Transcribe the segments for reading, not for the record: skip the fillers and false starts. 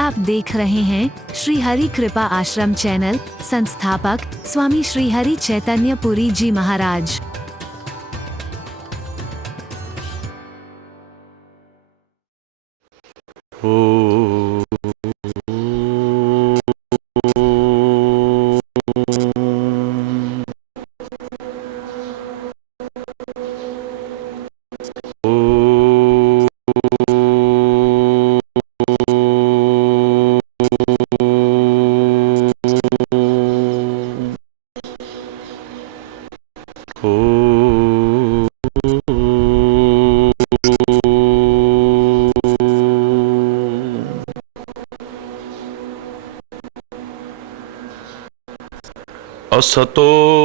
आप देख रहे हैं श्री हरि कृपा आश्रम चैनल। संस्थापक स्वामी श्री हरि चैतन्य पुरी जी महाराज। असतो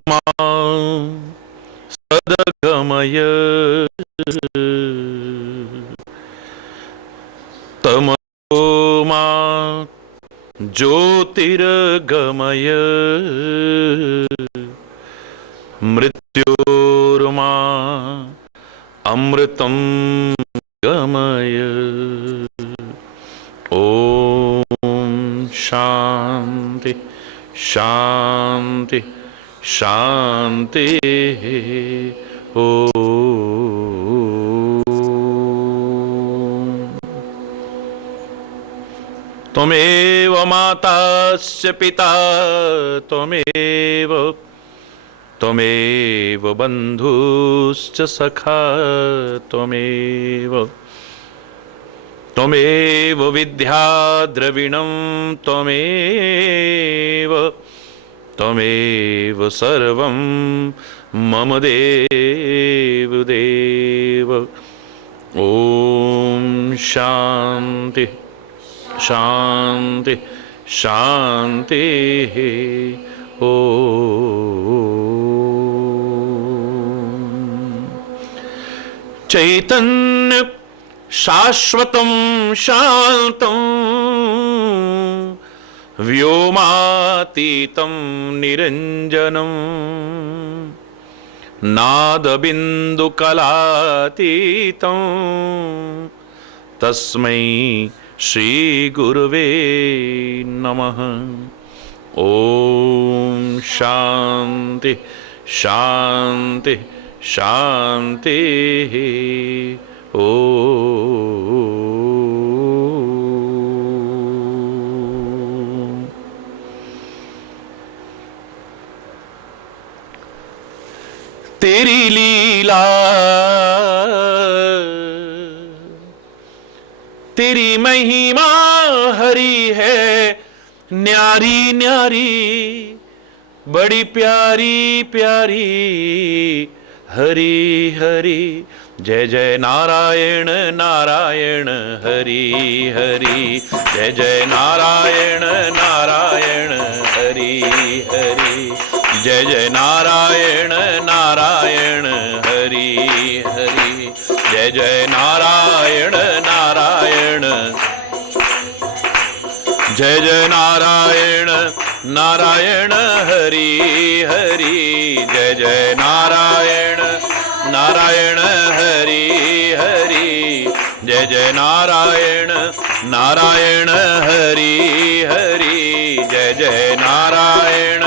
मा सद्गमय तमसो मा ज्योतिर्गमय मृत्योर्मा अमृतं गमय। ओम शांति शांति शांति। ओम। त्वमेव माताश्च पिता त्वमेव त्वमेव बन्धुश्च सखा त्वमेव त्वमेव विद्या द्रविणं त्वमेव त्वमेव सर्वं मम देव देव। ओम शांति शांति शांति। ओम चैतन्य शाश्वतं शान्तं व्योमातीतं निरञ्जनं नादबिन्दुकलातीतं तस्मै श्रीगुरुवे नमः। ओम शांति शांति शांति। तेरी लीला तेरी महिमा हरी है न्यारी न्यारी बड़ी प्यारी प्यारी हरी हरी। जय जय नारायण नारायण हरि हरि। जय जय नारायण नारायण हरि हरि। जय जय नारायण नारायण हरि हरि। जय जय नारायण नारायण। जय जय नारायण नारायण हरि हरि। जय जय नारायण नारायण हरि हरि। जय जय नारायण नारायण हरि हरि। जय जय नारायण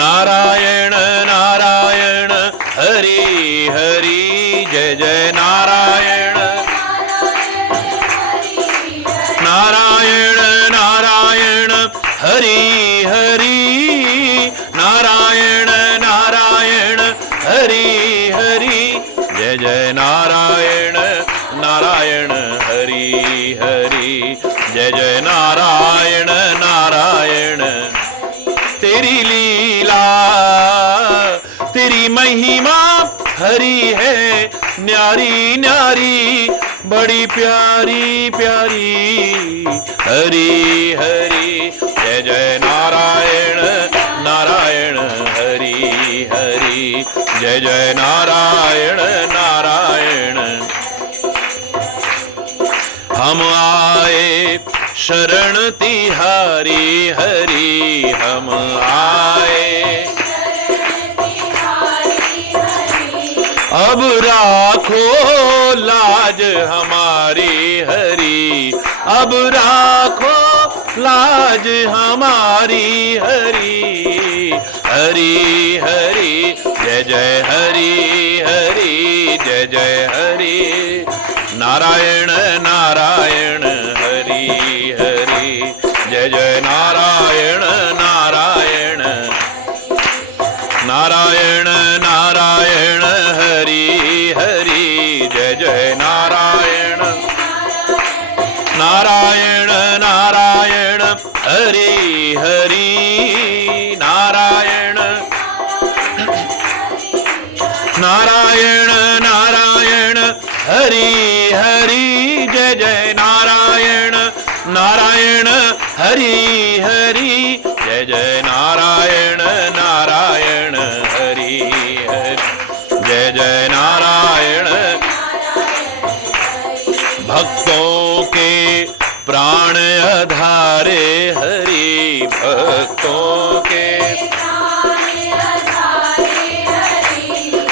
नारायण नारायण हरि हरि। जय जय नारायण नारायण नारायण हरि हरि। नारायण नारायण हरि हरि। जय जय नारायण नारायण हरि हरि। जय जय नारायण नारायण। तेरी लीला तेरी महिमा हरी है न्यारी न्यारी बड़ी प्यारी प्यारी हरि हरि। जय जय नारायण नारायण हरि हरि। जय जय नारायण नारायण। हम आए शरण तिहारी हरि। हम आए अब राखो लाज हमारी हरि अब राखो लाज हमारी हरि हरि हरि जय जय हरि हरि जय जय हरि नारायण नारायण हरि हरि जय जय नारायण नारायण नारायण नारायण हरि हरि जय जय नारायण नारायण नारायण हरि हरि नारायण नारायण नारायण हरि हरि जय जय नारायण नारायण हरि हरि जय जय नारायण नारायण हरि हरि जय जय नारायण भक्तों के प्राण आधारे हरि भक्तों के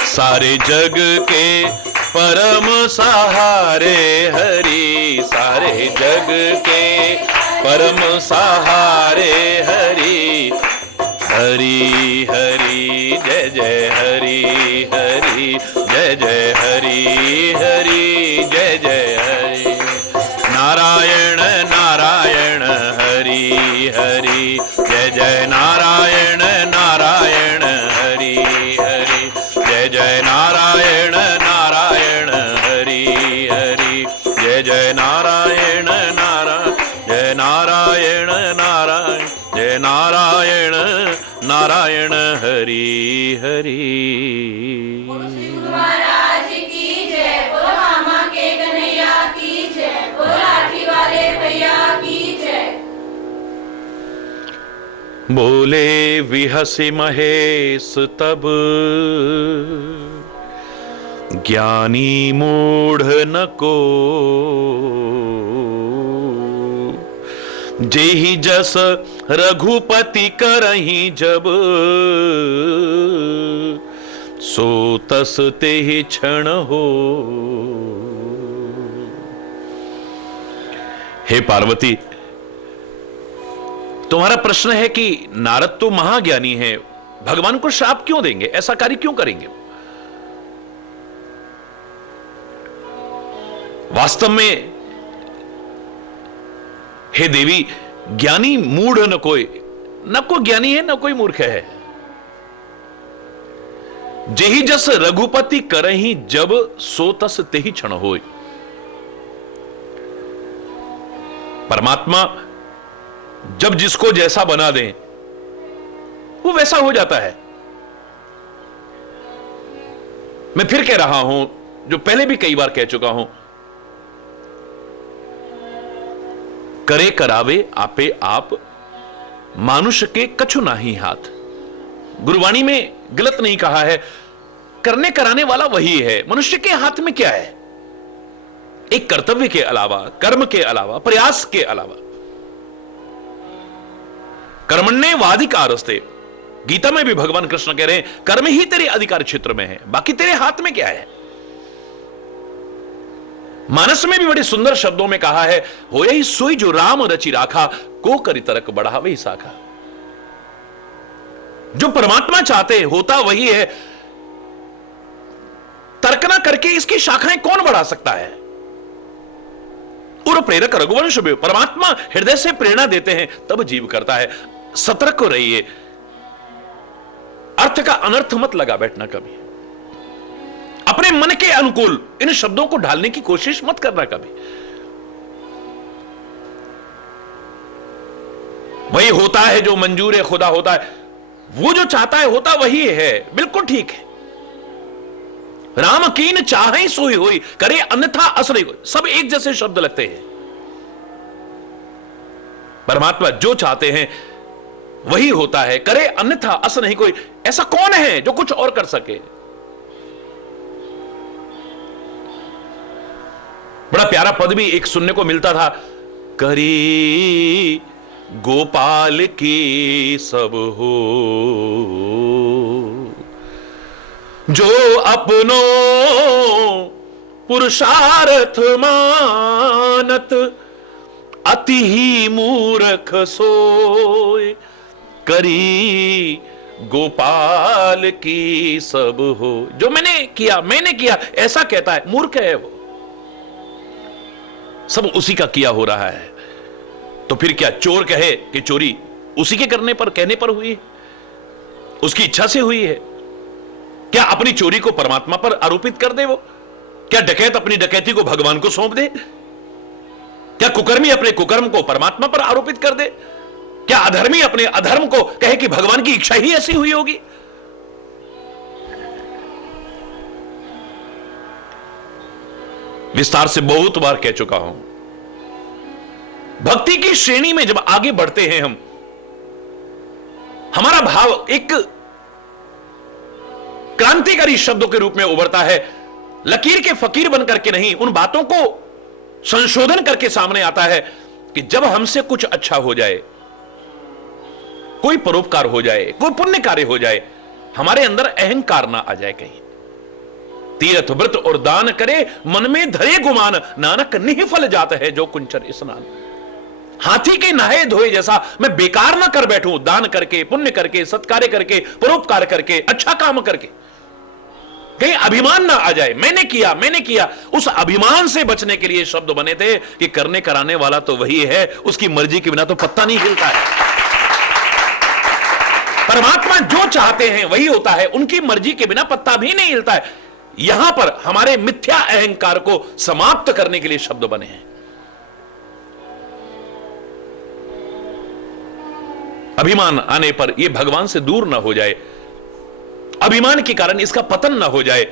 सारे जग के परम सहारे हरि सारे जग के परम सहारे हरि हरि हरि जय जय हरि हरि जय जय हरि हरि जय जय हरि नारायण नारायण हरि हरि जय जय नारायण नारायण हरि हरि जय जय नारायण नारायण हरि हरि जय जय नारायण नारायण जय नारायण नारायण जय नारायण नारायण हरि हरि महाराज की जय, बोलो मामा के कन्हैया की जय, बोलो लाठी वाले भैया की जय। बोले विहसी महेश तब ज्ञानी मूढ़ न को जेहि जस रघुपति करही जब सो तस तेहि क्षण हो। हे पार्वती, तुम्हारा प्रश्न है कि नारद तो महाज्ञानी है, भगवान को श्राप क्यों देंगे, ऐसा कार्य क्यों करेंगे? वास्तव में हे देवी, ज्ञानी मूढ़ न कोई ज्ञानी है, न कोई मूर्ख है। जेहि जस रघुपति करही जब सो तस तेहि क्षण होय। परमात्मा जब जिसको जैसा बना दें वो वैसा हो जाता है। मैं फिर कह रहा हूं, जो पहले भी कई बार कह चुका हूं, करे करावे आपे आप, मानुष के कछु नाही हाथ। गुरुवाणी में गलत नहीं कहा है, करने कराने वाला वही है, मनुष्य के हाथ में क्या है? एक कर्तव्य के अलावा, कर्म के अलावा, प्रयास के अलावा। कर्मण्ये वाधिकारस्ते, गीता में भी भगवान कृष्ण कह रहे हैं कर्म ही तेरे अधिकार क्षेत्र में है, बाकी तेरे हाथ में क्या है? मानस में भी बड़े सुंदर शब्दों में कहा है, हो यही सोई जो राम रचि राखा, को करी तरक बढ़ावे ही साखा। जो परमात्मा चाहते होता वही है, तर्कना करके इसकी शाखाएं कौन बढ़ा सकता है? और प्रेरक रघुवंश में परमात्मा हृदय से प्रेरणा देते हैं तब जीव करता है। सतर्क रहिए, अर्थ का अनर्थ मत लगा बैठना कभी। अपने मन के अनुकूल इन शब्दों को ढालने की कोशिश मत करना कभी। वही होता है जो मंजूर है खुदा होता है, वो जो चाहता है होता वही है, बिल्कुल ठीक है। राम कीन चाहे सोई होई, करे अन्यथा असुर होई, सब एक जैसे शब्द लगते हैं। परमात्मा जो चाहते हैं वही होता है, करे अन्यथा अस नहीं कोई। ऐसा कौन है जो कुछ और कर सके? बड़ा प्यारा पद भी एक सुनने को मिलता था, करी गोपाल की सब हो, जो अपनो पुरुषार्थ मानत, अति ही मूर्ख सोए, करी गोपाल की सब हो। जो मैंने किया ऐसा कहता है, मूर्ख है वो, सब उसी का किया हो रहा है। तो फिर क्या चोर कहे कि चोरी उसी के कहने पर हुई है, उसकी इच्छा से हुई है? क्या अपनी चोरी को परमात्मा पर आरोपित कर दे वो? क्या डकैत अपनी डकैती को भगवान को सौंप दे? क्या कुकर्मी अपने कुकर्म को परमात्मा पर आरोपित कर दे? क्या अधर्मी अपने अधर्म को कहे कि भगवान की इच्छा ही ऐसी हुई होगी? विस्तार से बहुत बार कह चुका हूं, भक्ति की श्रेणी में जब आगे बढ़ते हैं हम, हमारा भाव एक क्रांतिकारी शब्दों के रूप में उभरता है। लकीर के फकीर बनकर के नहीं, उन बातों को संशोधन करके सामने आता है कि जब हमसे कुछ अच्छा हो जाए, कोई परोपकार हो जाए, कोई पुण्य कार्य हो जाए, हमारे अंदर अहंकार ना आ जाए कहीं। तीर्थ व्रत और दान करे, मन में धरे गुमान, नानक निःफल जात है जो कुंचर स्नान। हाथी के नहाए धोए जैसा मैं बेकार ना कर बैठूं, दान करके, पुण्य करके, सत्कार्य करके, परोपकार करके, अच्छा काम करके। कहीं अभिमान ना आ जाए, मैंने किया। उस अभिमान से बचने के लिए शब्द बने थे कि करने कराने वाला तो वही है, उसकी मर्जी के बिना तो पत्ता नहीं हिलता है। परमात्मा जो चाहते हैं वही होता है, उनकी मर्जी के बिना पत्ता भी नहीं हिलता है। यहां पर हमारे मिथ्या अहंकार को समाप्त करने के लिए शब्द बने हैं। अभिमान आने पर यह भगवान से दूर ना हो जाए, अभिमान के कारण इसका पतन ना हो जाए,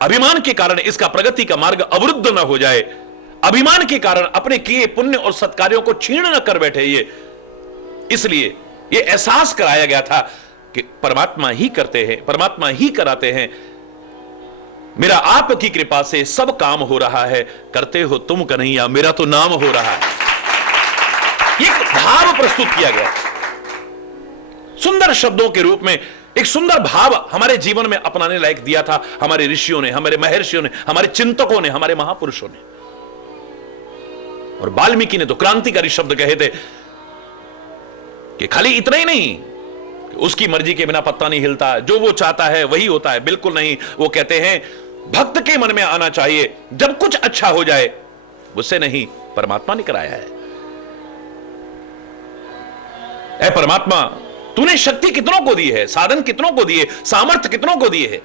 अभिमान के कारण इसका प्रगति का मार्ग अवरुद्ध ना हो जाए, अभिमान के कारण अपने किए पुण्य और सत्कार्यों को छीण न कर बैठे। ये इसलिए ये एहसास कराया गया था कि परमात्मा ही करते हैं, परमात्मा ही कराते हैं। मेरा आपकी कृपा से सब काम हो रहा है, करते हो तुम कन्हैया, मेरा तो नाम हो रहा है। एक भाव प्रस्तुत किया गया सुंदर शब्दों के रूप में, एक सुंदर भाव हमारे जीवन में अपनाने लायक दिया था हमारे ऋषियों ने, हमारे महर्षियों ने, हमारे चिंतकों ने, हमारे महापुरुषों ने। और वाल्मीकि ने तो क्रांतिकारी शब्द कहे थे कि खाली इतना ही नहीं कि उसकी मर्जी के बिना पत्ता नहीं हिलता, जो वो चाहता है वही होता है, बिल्कुल नहीं। वो कहते हैं भक्त के मन में आना चाहिए, जब कुछ अच्छा हो जाए उससे नहीं, परमात्मा ने कराया है। ऐ परमात्मा, तूने शक्ति कितनों को दी है, साधन कितनों को दिए, सामर्थ्य कितनों को दिए है,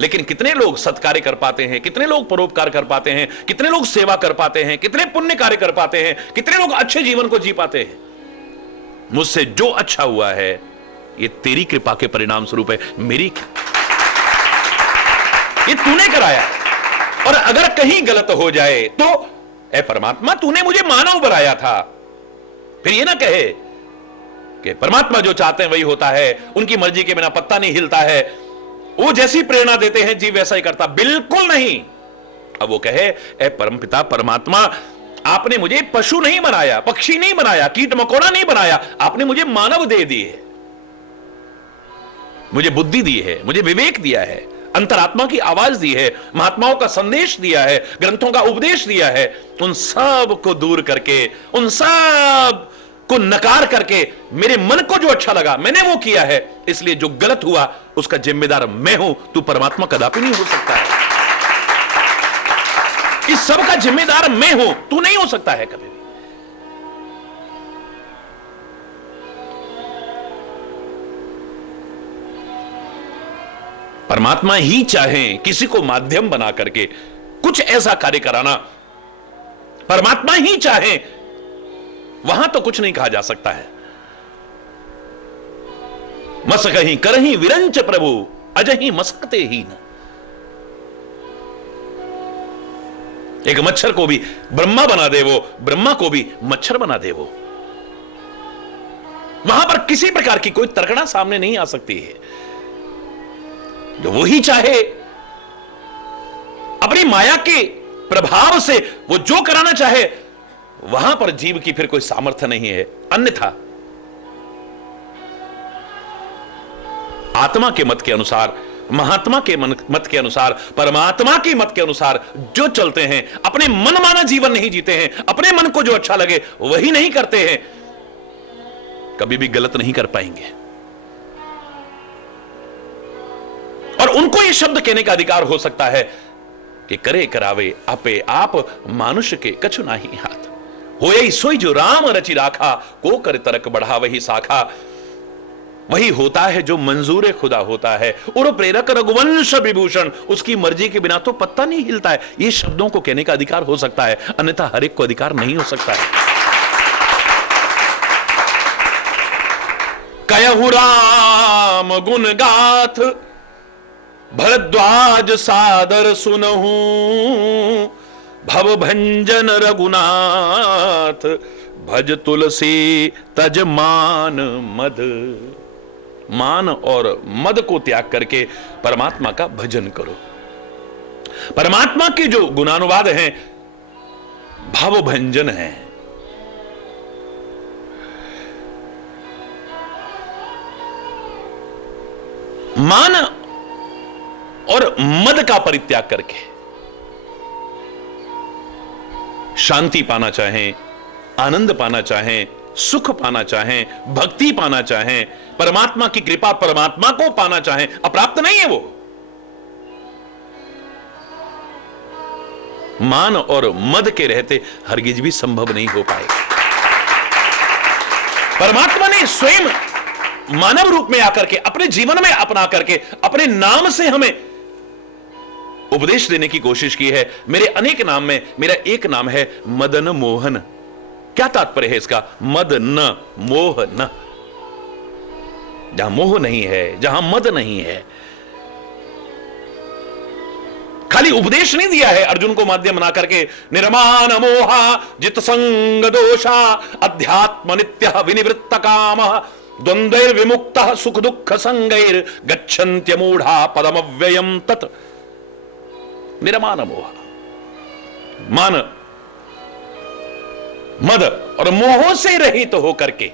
लेकिन कितने लोग सत्कार्य कर पाते हैं, कितने लोग परोपकार कर पाते हैं, कितने लोग सेवा कर पाते हैं, कितने पुण्य कार्य कर पाते हैं, कितने लोग अच्छे जीवन को जी पाते हैं। मुझसे जो अच्छा हुआ है ये तेरी कृपा के परिणाम स्वरूप है, मेरी ये तूने कराया। और अगर कहीं गलत हो जाए तो ऐ परमात्मा, तूने मुझे मानव बनाया था। फिर ये ना कहे कि परमात्मा जो चाहते हैं वही होता है, उनकी मर्जी के बिना पत्ता नहीं हिलता है, वो जैसी प्रेरणा देते हैं जीव वैसा ही करता, बिल्कुल नहीं। अब वो कहे ऐ परमपिता परमात्मा, आपने मुझे पशु नहीं बनाया, पक्षी नहीं बनाया, कीट मकोड़ा नहीं बनाया, आपने मुझे मानव दे दिए, मुझे बुद्धि दी है, मुझे विवेक दिया है, अंतरात्मा की आवाज दी है, महात्माओं का संदेश दिया है, ग्रंथों का उपदेश दिया है। उन सब को दूर करके, उन सब को नकार करके मेरे मन को जो अच्छा लगा मैंने वो किया है, इसलिए जो गलत हुआ उसका जिम्मेदार मैं हूं, तू परमात्मा कदापि नहीं हो सकता है। इस सब का जिम्मेदार मैं हूं, तू नहीं हो सकता है कभी भी। परमात्मा ही चाहें किसी को माध्यम बना करके कुछ ऐसा कार्य कराना, परमात्मा ही चाहें, वहां तो कुछ नहीं कहा जा सकता है। मसकहीं करहीं विरंच प्रभु, अजहीं मसकते ही न। एक मच्छर को भी ब्रह्मा बना दे वो, ब्रह्मा को भी मच्छर बना दे वो। वहां पर किसी प्रकार की कोई तर्कना सामने नहीं आ सकती है। जो वो ही चाहे अपनी माया के प्रभाव से वो जो कराना चाहे, वहां पर जीव की फिर कोई सामर्थ्य नहीं है। अन्यथा आत्मा के मत के अनुसार महात्मा के मत के अनुसार, परमात्मा के मत के अनुसार जो चलते हैं, अपने मनमाना जीवन नहीं जीते हैं, अपने मन को जो अच्छा लगे वही नहीं करते हैं, कभी भी गलत नहीं कर पाएंगे। और उनको यह शब्द कहने का अधिकार हो सकता है कि करे करावे आपे आप मानुष के कछु नाही हाथ, होए सोई जो राम रचि राखा, को कर तरक बढ़ा वही शाखा। वही होता है जो मंजूर खुदा होता है, और प्रेरक रघुवंश विभूषण, उसकी मर्जी के बिना तो पत्ता नहीं हिलता है। ये शब्दों को कहने का अधिकार हो सकता है, अन्यथा हर एक को अधिकार नहीं हो सकता है। कयहु राम गुण गाथ, भरद्वाज सादर सुनहु, भव भंजन रघुनाथ, भज तुलसी तज मान मद। मान और मद को त्याग करके परमात्मा का भजन करो। परमात्मा के जो गुणानुवाद हैं भाव भंजन है। मान और मद का परित्याग करके शांति पाना चाहें, आनंद पाना चाहें, सुख पाना चाहें, भक्ति पाना चाहें, परमात्मा की कृपा, परमात्मा को पाना चाहें, अप्राप्त नहीं है वो। मान और मद के रहते हरगिज भी संभव नहीं हो पाएगा। परमात्मा ने स्वयं मानव रूप में आकर के, अपने जीवन में अपना करके, अपने नाम से हमें उपदेश देने की कोशिश की है। मेरे अनेक नाम में मेरा एक नाम है मदन मोहन। क्या तात्पर्य है इसका? मद न मोह न, जहां मोह नहीं है, जहां मद नहीं है। खाली उपदेश नहीं दिया है अर्जुन को माध्यम बना करके, निर्माण मोहा जित संग दोषा, अध्यात्म नित्य विनिवृत्त काम, द्वंद्वैर विमुक्त सुख दुख संगैर, गच्छन्त्य मूढ़ा पदम अव्ययम तत्। निर्माण मोह, मान मद और मोह से रहित तो होकर के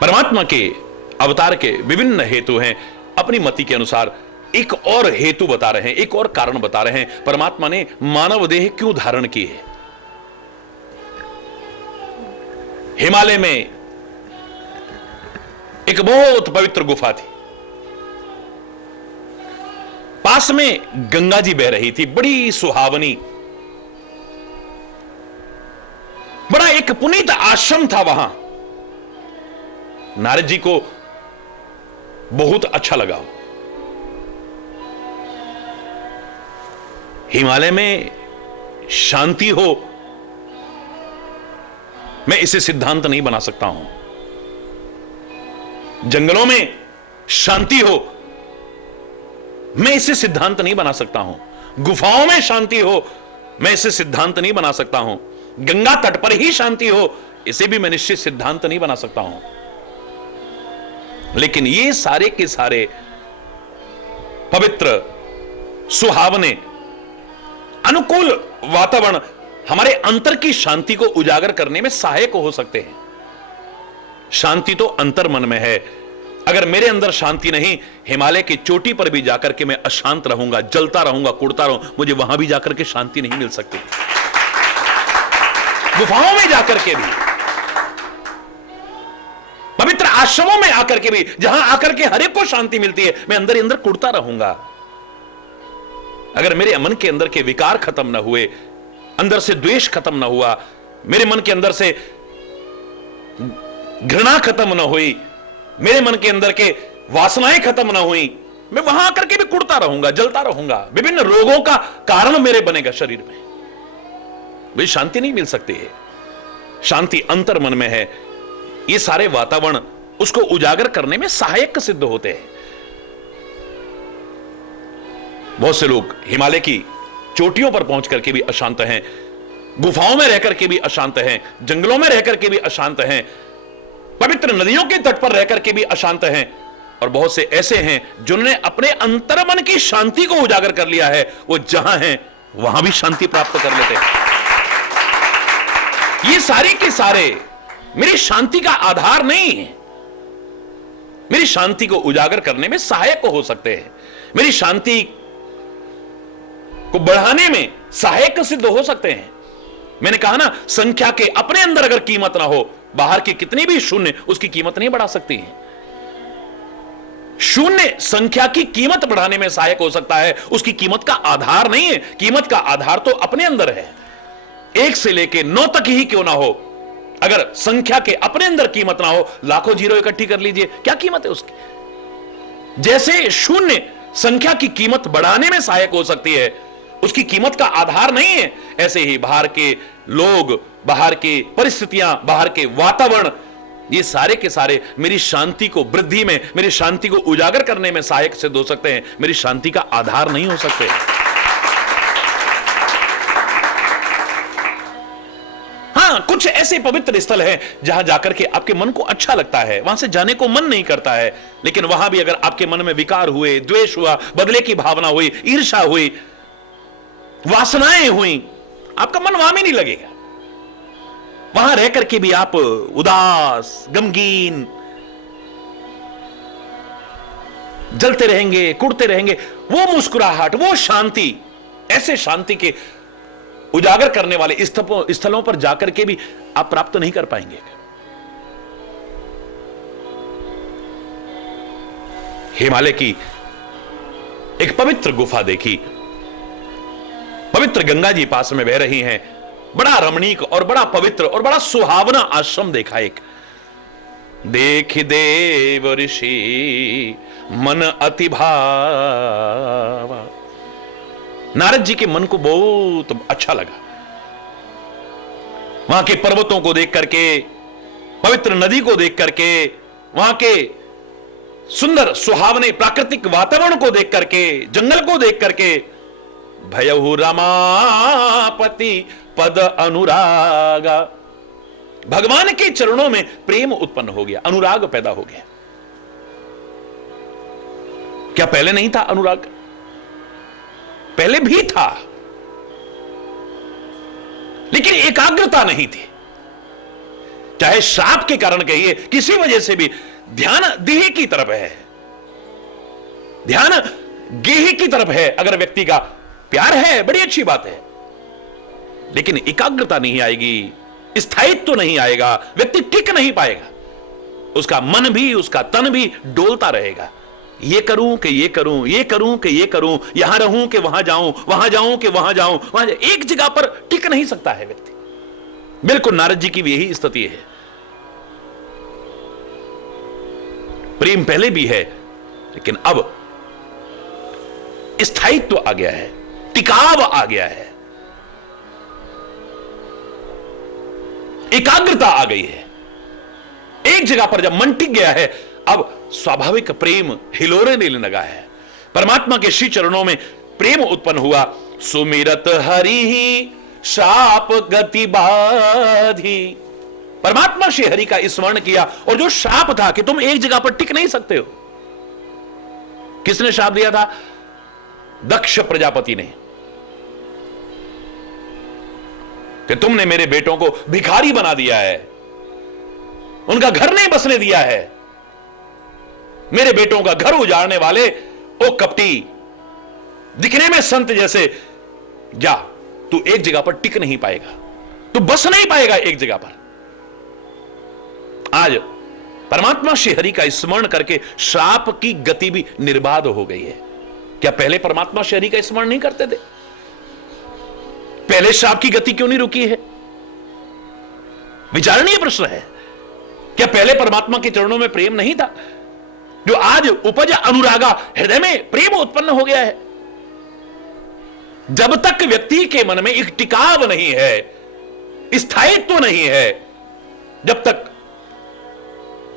परमात्मा के अवतार के विभिन्न हेतु हैं। अपनी मति के अनुसार एक और हेतु बता रहे हैं, एक और कारण बता रहे हैं। परमात्मा ने मानव देह क्यों धारण की है? हिमालय में एक बहुत पवित्र गुफा थी, पास में गंगा जी बह रही थी, बड़ी सुहावनी, बड़ा एक पुनीत आश्रम था वहां। नारद जी को बहुत अच्छा लगा। हिमालय में शांति हो, मैं इसे सिद्धांत नहीं बना सकता हूं। जंगलों में शांति हो, मैं इसे सिद्धांत नहीं बना सकता हूं। गुफाओं में शांति हो, मैं इसे सिद्धांत नहीं बना सकता हूं। गंगा तट पर ही शांति हो, इसे भी मैं निश्चित सिद्धांत नहीं बना सकता हूं। लेकिन ये सारे के सारे पवित्र, सुहावने, अनुकूल वातावरण हमारे अंतर की शांति को उजागर करने में सहायक हो सकते हैं। शांति तो अंतर मन में है। अगर मेरे अंदर शांति नहीं, हिमालय की चोटी पर भी जाकर के मैं अशांत रहूंगा, जलता रहूंगा, कुड़ता रहूंगा, मुझे वहां भी जाकर के शांति नहीं मिल सकती। गुफाओं में जाकर के भी, पवित्र आश्रमों में आकर के भी, जहां आकर के हर एक को शांति मिलती है, मैं अंदर ही अंदर कुड़ता रहूंगा। अगर मेरे मन के अंदर के विकार खत्म ना हुए, अंदर से द्वेष खत्म ना हुआ, मेरे मन के अंदर से घृणा खत्म ना हुई, मेरे मन के अंदर के वासनाएं खत्म ना हुई, मैं वहां आकर के भी कुड़ता रहूंगा, जलता रहूंगा, विभिन्न रोगों का कारण मेरे बनेगा शरीर में। वे शांति नहीं मिल सकती है। शांति अंतर मन में है। ये सारे वातावरण उसको उजागर करने में सहायक सिद्ध होते हैं। बहुत से लोग हिमालय की चोटियों पर पहुंच करके भी अशांत हैं, गुफाओं में रहकर के भी अशांत हैं, जंगलों में रहकर के भी अशांत हैं, पवित्र नदियों के तट पर रहकर के भी अशांत हैं, और बहुत से ऐसे हैं जिन्होंने अपने अंतर्मन की शांति को उजागर कर लिया है। वो जहां हैं वहां भी शांति प्राप्त कर लेते हैं। ये सारे के सारे मेरी शांति का आधार नहीं है। मेरी शांति को उजागर करने में सहायक हो सकते हैं, मेरी शांति को बढ़ाने में सहायक सिद्ध हो सकते हैं। मैंने कहा ना, संख्या के अपने अंदर अगर कीमत ना हो, बाहर की कितनी भी शून्य उसकी कीमत नहीं बढ़ा सकती है। शून्य संख्या की कीमत बढ़ाने में सहायक हो सकता है, उसकी कीमत का आधार नहीं है। कीमत का आधार तो अपने अंदर है। 1 से लेके 9 तक ही क्यों ना हो, अगर संख्या के अपने अंदर कीमत ना हो, लाखों जीरो इकट्ठी कर लीजिए, क्या कीमत है उसकी। जैसे शून्य संख्या की कीमत बढ़ाने में सहायक हो सकती है, उसकी कीमत का आधार नहीं है, ऐसे ही बाहर के लोग, बाहर की परिस्थितियां, बाहर के वातावरण, ये सारे के सारे मेरी शांति को वृद्धि में, मेरी शांति को उजागर करने में सहायक सिद्ध हो सकते हैं, मेरी शांति का आधार नहीं हो सकते। हाँ, कुछ ऐसे पवित्र स्थल हैं जहां जाकर के आपके मन को अच्छा लगता है, वहां से जाने को मन नहीं करता है, लेकिन वहां भी अगर आपके मन में विकार हुए, द्वेष हुआ, बदले की भावना हुई, ईर्ष्या हुई, वासनाएं हुई, आपका मन वहां भी नहीं लगेगा। वहां रह करके भी आप उदास, गमगीन, जलते रहेंगे, कुड़ते रहेंगे। वो मुस्कुराहट, वो शांति, ऐसे शांति के उजागर करने वाले स्थलों पर जाकर के भी आप प्राप्त नहीं कर पाएंगे। हिमालय की एक पवित्र गुफा देखी, पवित्र गंगा जी पास में बह रही हैं, बड़ा रमणीक और बड़ा पवित्र और बड़ा सुहावना आश्रम देखा। एक देख देव ऋषि मन अति भावा, नारद जी के मन को बहुत अच्छा लगा। वहां के पर्वतों को देख करके, पवित्र नदी को देख करके, वहां के सुंदर सुहावने प्राकृतिक वातावरण को देख करके, जंगल को देख करके, भयहु रमापति पद अनुरागा, भगवान के चरणों में प्रेम उत्पन्न हो गया, अनुराग पैदा हो गया। क्या पहले नहीं था अनुराग? पहले भी था, लेकिन एकाग्रता नहीं थी। चाहे श्राप के कारण कहिए, किसी वजह से भी ध्यान देह की तरफ है, ध्यान गेह की तरफ है। अगर व्यक्ति का प्यार है, बड़ी अच्छी बात है, लेकिन एकाग्रता नहीं आएगी, स्थायित्व तो नहीं आएगा, व्यक्ति टिक नहीं पाएगा, उसका मन भी, उसका तन भी डोलता रहेगा। ये करूं कि ये करूं, ये करूं कि ये करूं, यहां रहूं कि वहां जाऊं, वहां जाऊं कि वहां जाऊं, एक जगह पर टिक नहीं सकता है व्यक्ति। बिल्कुल नारद जी की भी यही स्थिति है। प्रेम पहले भी है, लेकिन अब स्थायित्व आ गया है, टिकाव आ गया है, एकाग्रता आ गई है। एक जगह पर जब मन टिक गया है, अब स्वाभाविक प्रेम हिलोरे लगा है। परमात्मा के श्री चरणों में प्रेम उत्पन्न हुआ। सुमिरत हरि ही शाप गति बाधी, परमात्मा श्री हरि का स्मरण किया, और जो शाप था कि तुम एक जगह पर टिक नहीं सकते हो, किसने शाप दिया था? दक्ष प्रजापति ने, कि तुमने मेरे बेटों को भिखारी बना दिया है, उनका घर नहीं बसने दिया है, मेरे बेटों का घर उजाड़ने वाले, ओ कपटी, दिखने में संत जैसे, जा तू एक जगह पर टिक नहीं पाएगा, तू बस नहीं पाएगा एक जगह पर। आज परमात्मा श्री हरि का स्मरण करके श्राप की गति भी निर्बाध हो गई है। क्या पहले परमात्मा श्री हरि का स्मरण नहीं करते थे? पहले श्राप की गति क्यों नहीं रुकी है? विचारणीय प्रश्न है। क्या पहले परमात्मा के चरणों में प्रेम नहीं था, जो आज उपज अनुरागा, हृदय में प्रेम उत्पन्न हो गया है? जब तक व्यक्ति के मन में एक टिकाव नहीं है, स्थायित्व तो नहीं है, जब तक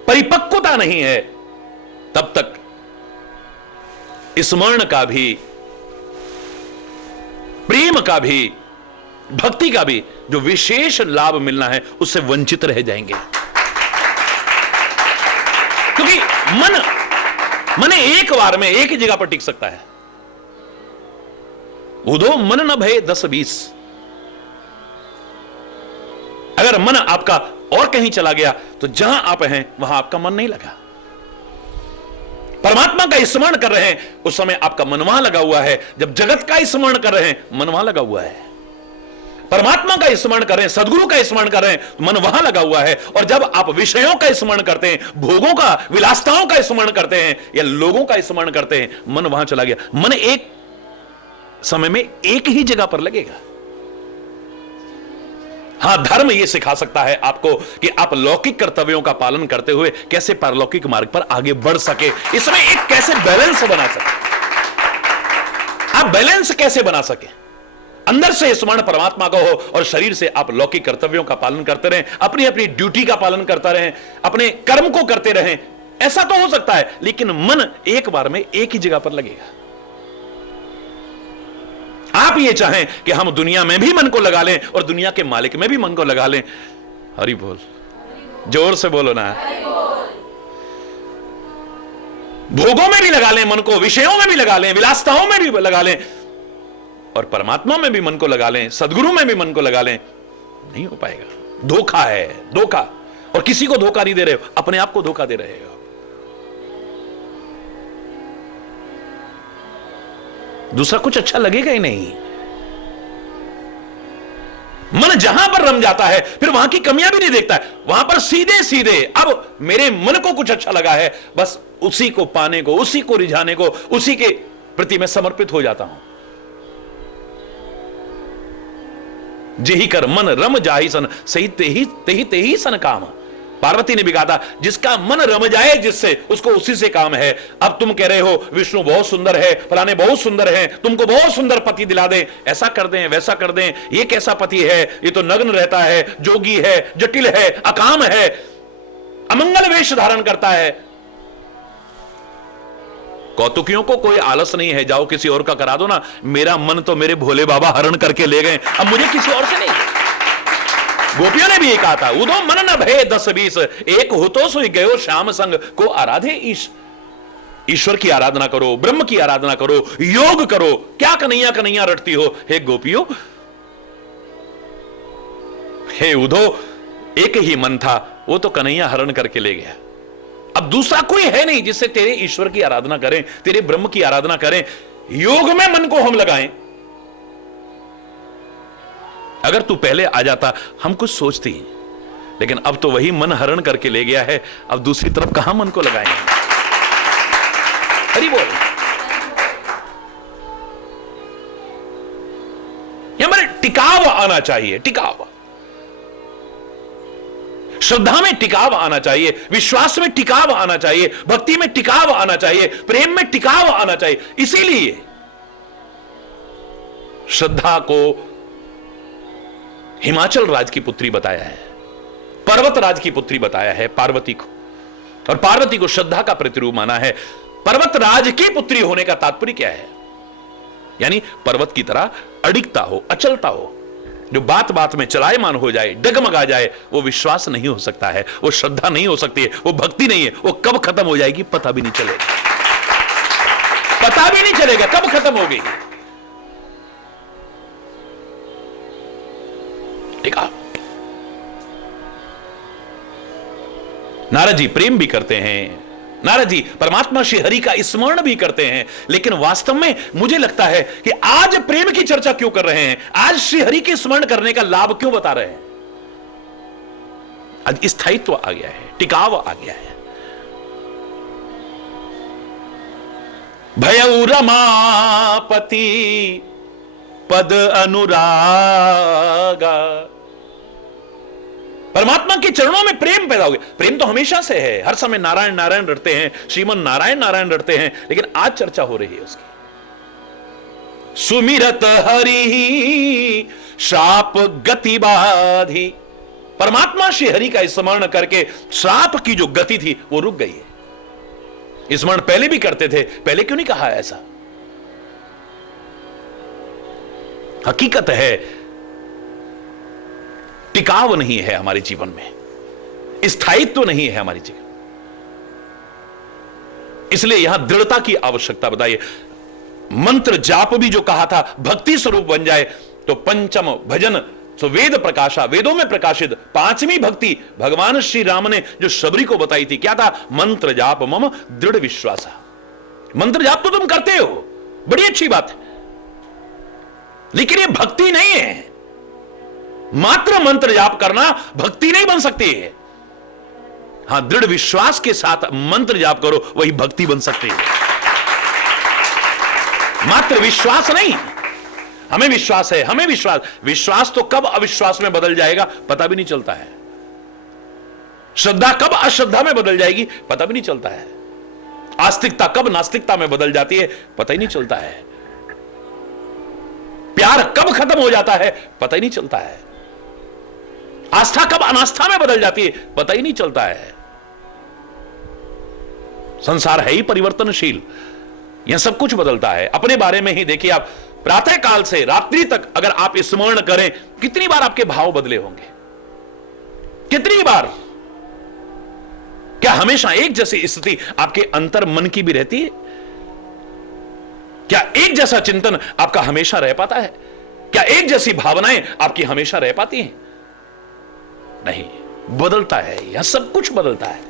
परिपक्वता नहीं है, तब तक स्मरण का भी, प्रेम का भी, भक्ति का भी जो विशेष लाभ मिलना है, उससे वंचित रह जाएंगे। क्योंकि मन एक बार में एक ही जगह पर टिक सकता है। उधो मन न भय 10-20। अगर मन आपका और कहीं चला गया तो जहां आप हैं वहां आपका मन नहीं लगा। परमात्मा का स्मरण कर रहे हैं उस समय आपका मन वहां लगा हुआ है, जब जगत का स्मरण कर रहे हैं मन वहां लगा हुआ है। परमात्मा का स्मरण कर रहे हैं, सदगुरु का स्मरण कर रहे हैं तो मन वहां लगा हुआ है। और जब आप विषयों का स्मरण करते हैं, भोगों का, विलासिताओं का स्मरण करते हैं या लोगों का स्मरण करते हैं, मन वहां चला गया। मन एक समय में एक ही जगह पर लगेगा। हां, धर्म यह सिखा सकता है आपको कि आप लौकिक कर्तव्यों का पालन करते हुए कैसे पारलौकिक मार्ग पर आगे बढ़ सके। इसमें एक कैसे बैलेंस बना सके, आप बैलेंस कैसे बना सके। अंदर से स्मरण परमात्मा का हो और शरीर से आप लौकिक कर्तव्यों का पालन करते रहें, अपनी अपनी ड्यूटी का पालन करता रहें, अपने कर्म को करते रहें। ऐसा तो हो सकता है, लेकिन मन एक बार में एक ही जगह पर लगेगा। आप ये चाहें कि हम दुनिया में भी मन को लगा लें और दुनिया के मालिक में भी मन को लगा लें। हरि बोल, जोर से बोलो ना। भोगों में भी लगा लें मन को, विषयों में भी लगा लें, विलासिताओं में भी लगा लें और परमात्मा में भी मन को लगा लें, सदगुरु में भी मन को लगा लें, नहीं हो पाएगा। धोखा है, धोखा। और किसी को धोखा नहीं दे रहे हो, अपने आप को धोखा दे रहे हो। दूसरा कुछ अच्छा लगेगा ही नहीं। मन जहां पर रम जाता है फिर वहां की कमियां भी नहीं देखता है, वहां पर सीधे सीधे अब मेरे मन को कुछ अच्छा लगा है, बस उसी को पाने को, उसी को रिझाने को, उसी के प्रति मैं समर्पित हो जाता हूं। जेहि कर मन रम जाहि सन, सही तेहि तेहि तेहि सन काम। पार्वती ने भी कहा था, जिसका मन रम जाए जिससे, उसको उसी से काम है। अब तुम कह रहे हो विष्णु बहुत सुंदर है, फलाने बहुत सुंदर है, तुमको बहुत सुंदर पति दिला दें, ऐसा कर दें, वैसा कर दें। ये कैसा पति है, ये तो नग्न रहता है, जोगी है, जटिल है, अकाम है, अमंगल वेश धारण करता है। कौतुकियों को कोई आलस नहीं है, जाओ किसी और का करा दो ना। मेरा मन तो मेरे भोले बाबा हरण करके ले गए, अब मुझे किसी और से नहीं। गोपियों ने भी ये कहा था, उदो मन न भय 10-20, एक हो तो सोई गयो श्याम संग को आराधे ईश। ईश्वर की आराधना करो, ब्रह्म की आराधना करो, योग करो। क्या कन्हैया कन्हैया रटती हो हे गोपियों। हे उदो, एक ही मन था, वो तो कन्हैया हरण करके ले गया। अब दूसरा कोई है नहीं जिससे तेरे ईश्वर की आराधना करें, तेरे ब्रह्म की आराधना करें। योग में मन को हम लगाएं। अगर तू पहले आ जाता हम कुछ सोचते ही, लेकिन अब तो वही मन हरण करके ले गया है, अब दूसरी तरफ कहां मन को लगाएंगे। हरि बोल। यहां पर टिकाव आना चाहिए, टिकाव। श्रद्धा में टिकाव आना चाहिए, विश्वास में टिकाव आना चाहिए, भक्ति में टिकाव आना चाहिए, प्रेम में टिकाव आना चाहिए। इसीलिए श्रद्धा को हिमाचल राज की पुत्री बताया है, पर्वत राज की पुत्री बताया है पार्वती को, और पार्वती को श्रद्धा का प्रतिरूप माना है। पर्वत राज की पुत्री होने का तात्पर्य क्या है? यानी पर्वत की तरह अडिगता हो, अचलता हो, जो बात बात में चलायमान हो जाए, डगमगा जाए। वो विश्वास नहीं हो सकता है, वो श्रद्धा नहीं हो सकती है, वो भक्ति नहीं है। वो कब खत्म हो जाएगी पता भी नहीं चलेगा, पता भी नहीं चलेगा कब खत्म हो गई। ठीक है। नारद जी प्रेम भी करते हैं, नारद जी परमात्मा श्री हरि का स्मरण भी करते हैं, लेकिन वास्तव में मुझे लगता है कि आज प्रेम की चर्चा क्यों कर रहे हैं, आज श्री हरि के स्मरण करने का लाभ क्यों बता रहे हैं? आज स्थायित्व आ गया है, टिकाव आ गया है। भयउ रमापति पद अनुरागा। परमात्मा के चरणों में प्रेम पैदा हो गया। प्रेम तो हमेशा से है, हर समय नारायण नारायण रटते हैं, श्रीमन नारायण नारायण रटते हैं, लेकिन आज चर्चा हो रही है उसकी। सुमिरत हरि श्राप गति बाधी। परमात्मा श्री हरि का स्मरण करके श्राप की जो गति थी वो रुक गई है। स्मरण पहले भी करते थे, पहले क्यों नहीं कहा ऐसा? हकीकत है टिकाव नहीं है हमारे जीवन में, स्थायित्व नहीं है हमारे जीवन। इसलिए यहां दृढ़ता की आवश्यकता बताइए। मंत्र जाप भी जो कहा था भक्ति स्वरूप बन जाए, तो पंचम भजन सो वेद प्रकाशा, वेदों में प्रकाशित पांचवी भक्ति भगवान श्री राम ने जो शबरी को बताई थी, क्या था? मंत्र जाप मम दृढ़ विश्वास। मंत्र जाप तो तुम करते हो, बड़ी अच्छी बात है, लेकिन ये भक्ति नहीं है। मात्र मंत्र जाप करना भक्ति नहीं बन सकती है। हां, दृढ़ विश्वास के साथ मंत्र जाप करो, वही भक्ति बन सकती है। मात्र विश्वास नहीं, हमें विश्वास है, हमें विश्वास तो कब अविश्वास में बदल जाएगा पता भी नहीं चलता है। श्रद्धा कब अश्रद्धा में बदल जाएगी पता भी नहीं चलता है। आस्तिकता कब नास्तिकता में बदल जाती है पता ही नहीं चलता है। प्यार कब खत्म हो जाता है पता ही नहीं चलता है। आस्था कब अनास्था में बदल जाती है पता ही नहीं चलता है। संसार है ही परिवर्तनशील, यह सब कुछ बदलता है। अपने बारे में ही देखिए, आप प्रातः काल से रात्रि तक अगर आप स्मरण करें, कितनी बार आपके भाव बदले होंगे, कितनी बार। क्या हमेशा एक जैसी स्थिति आपके अंतर मन की भी रहती है? क्या एक जैसा चिंतन आपका हमेशा रह पाता है? क्या एक जैसी भावनाएं आपकी हमेशा रह पाती हैं? नहीं, बदलता है, यह सब कुछ बदलता है,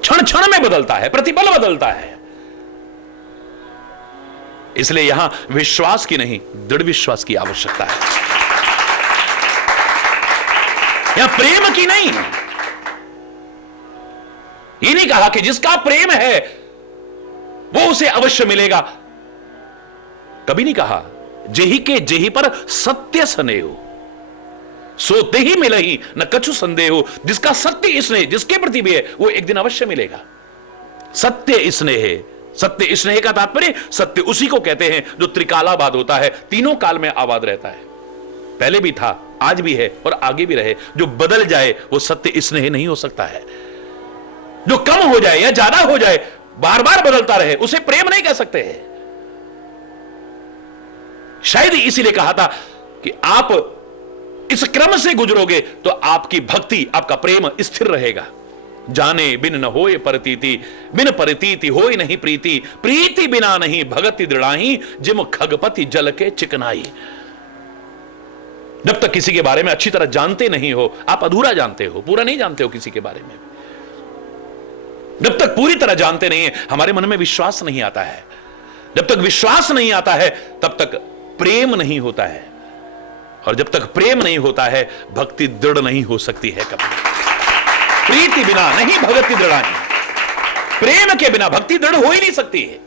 क्षण क्षण में बदलता है, प्रतिपल बदलता है। इसलिए यहां विश्वास की नहीं, दृढ़ विश्वास की आवश्यकता है। यहां प्रेम की नहीं। ये नहीं कहा कि जिसका प्रेम है वो उसे अवश्य मिलेगा, कभी नहीं कहा। जेहि के जेहि पर सत्य स्नेह, सोते ही मिले ही न कछु संदेह। जिसका सत्य स्नेह जिसके प्रति भी है वो एक दिन अवश्य मिलेगा। सत्य स्नेह, सत्य स्नेह का तात्पर्य सत्य उसी को कहते हैं जो त्रिकालाबाद होता है, तीनों काल में आबाद रहता है। पहले भी था, आज भी है और आगे भी रहे। जो बदल जाए वो सत्य स्नेह नहीं हो सकता है। जो कम हो जाए या ज्यादा हो जाए, बार बार बदलता रहे, उसे प्रेम नहीं कह सकते हैं। शायद इसीलिए कहा था कि आप इस क्रम से गुजरोगे तो आपकी भक्ति, आपका प्रेम स्थिर रहेगा। जाने बिन न होए परतीति, बिन परतीति होए नहीं प्रीति, प्रीति बिना नहीं भगति दृढ़ाही, जिम खगपति जल के चिकनाई। जब तक किसी के बारे में अच्छी तरह जानते नहीं हो, आप अधूरा जानते हो, पूरा नहीं जानते हो किसी के बारे में। जब तक पूरी तरह जानते नहीं है, हमारे मन में विश्वास नहीं आता है। जब तक विश्वास नहीं आता है, तब तक प्रेम नहीं होता है, और जब तक प्रेम नहीं होता है, भक्ति दृढ़ नहीं हो सकती है कभी। प्रीति बिना नहीं भक्ति दृढ़ानी, प्रेम के बिना भक्ति दृढ़ हो ही नहीं सकती है।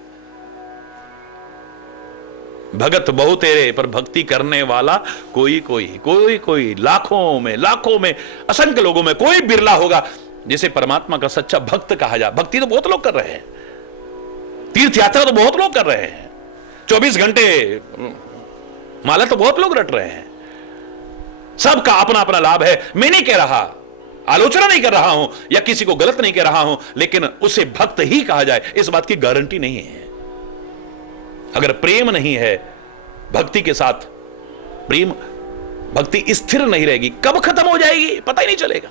भगत बहु तेरे पर भक्ति करने वाला कोई कोई कोई कोई, लाखों में असंख्य लोगों में कोई बिरला होगा जिसे परमात्मा का सच्चा भक्त कहा जाए। भक्ति तो बहुत लोग कर रहे हैं, तीर्थ यात्रा तो बहुत लोग कर रहे हैं, 24 घंटे माला तो बहुत लोग रट रहे हैं। सबका अपना अपना लाभ है। मैं नहीं कह रहा, आलोचना नहीं कर रहा हूं या किसी को गलत नहीं कह रहा हूं, लेकिन उसे भक्त ही कहा जाए इस बात की गारंटी नहीं है। अगर प्रेम नहीं है भक्ति के साथ, प्रेम भक्ति स्थिर नहीं रहेगी, कब खत्म हो जाएगी पता ही नहीं चलेगा।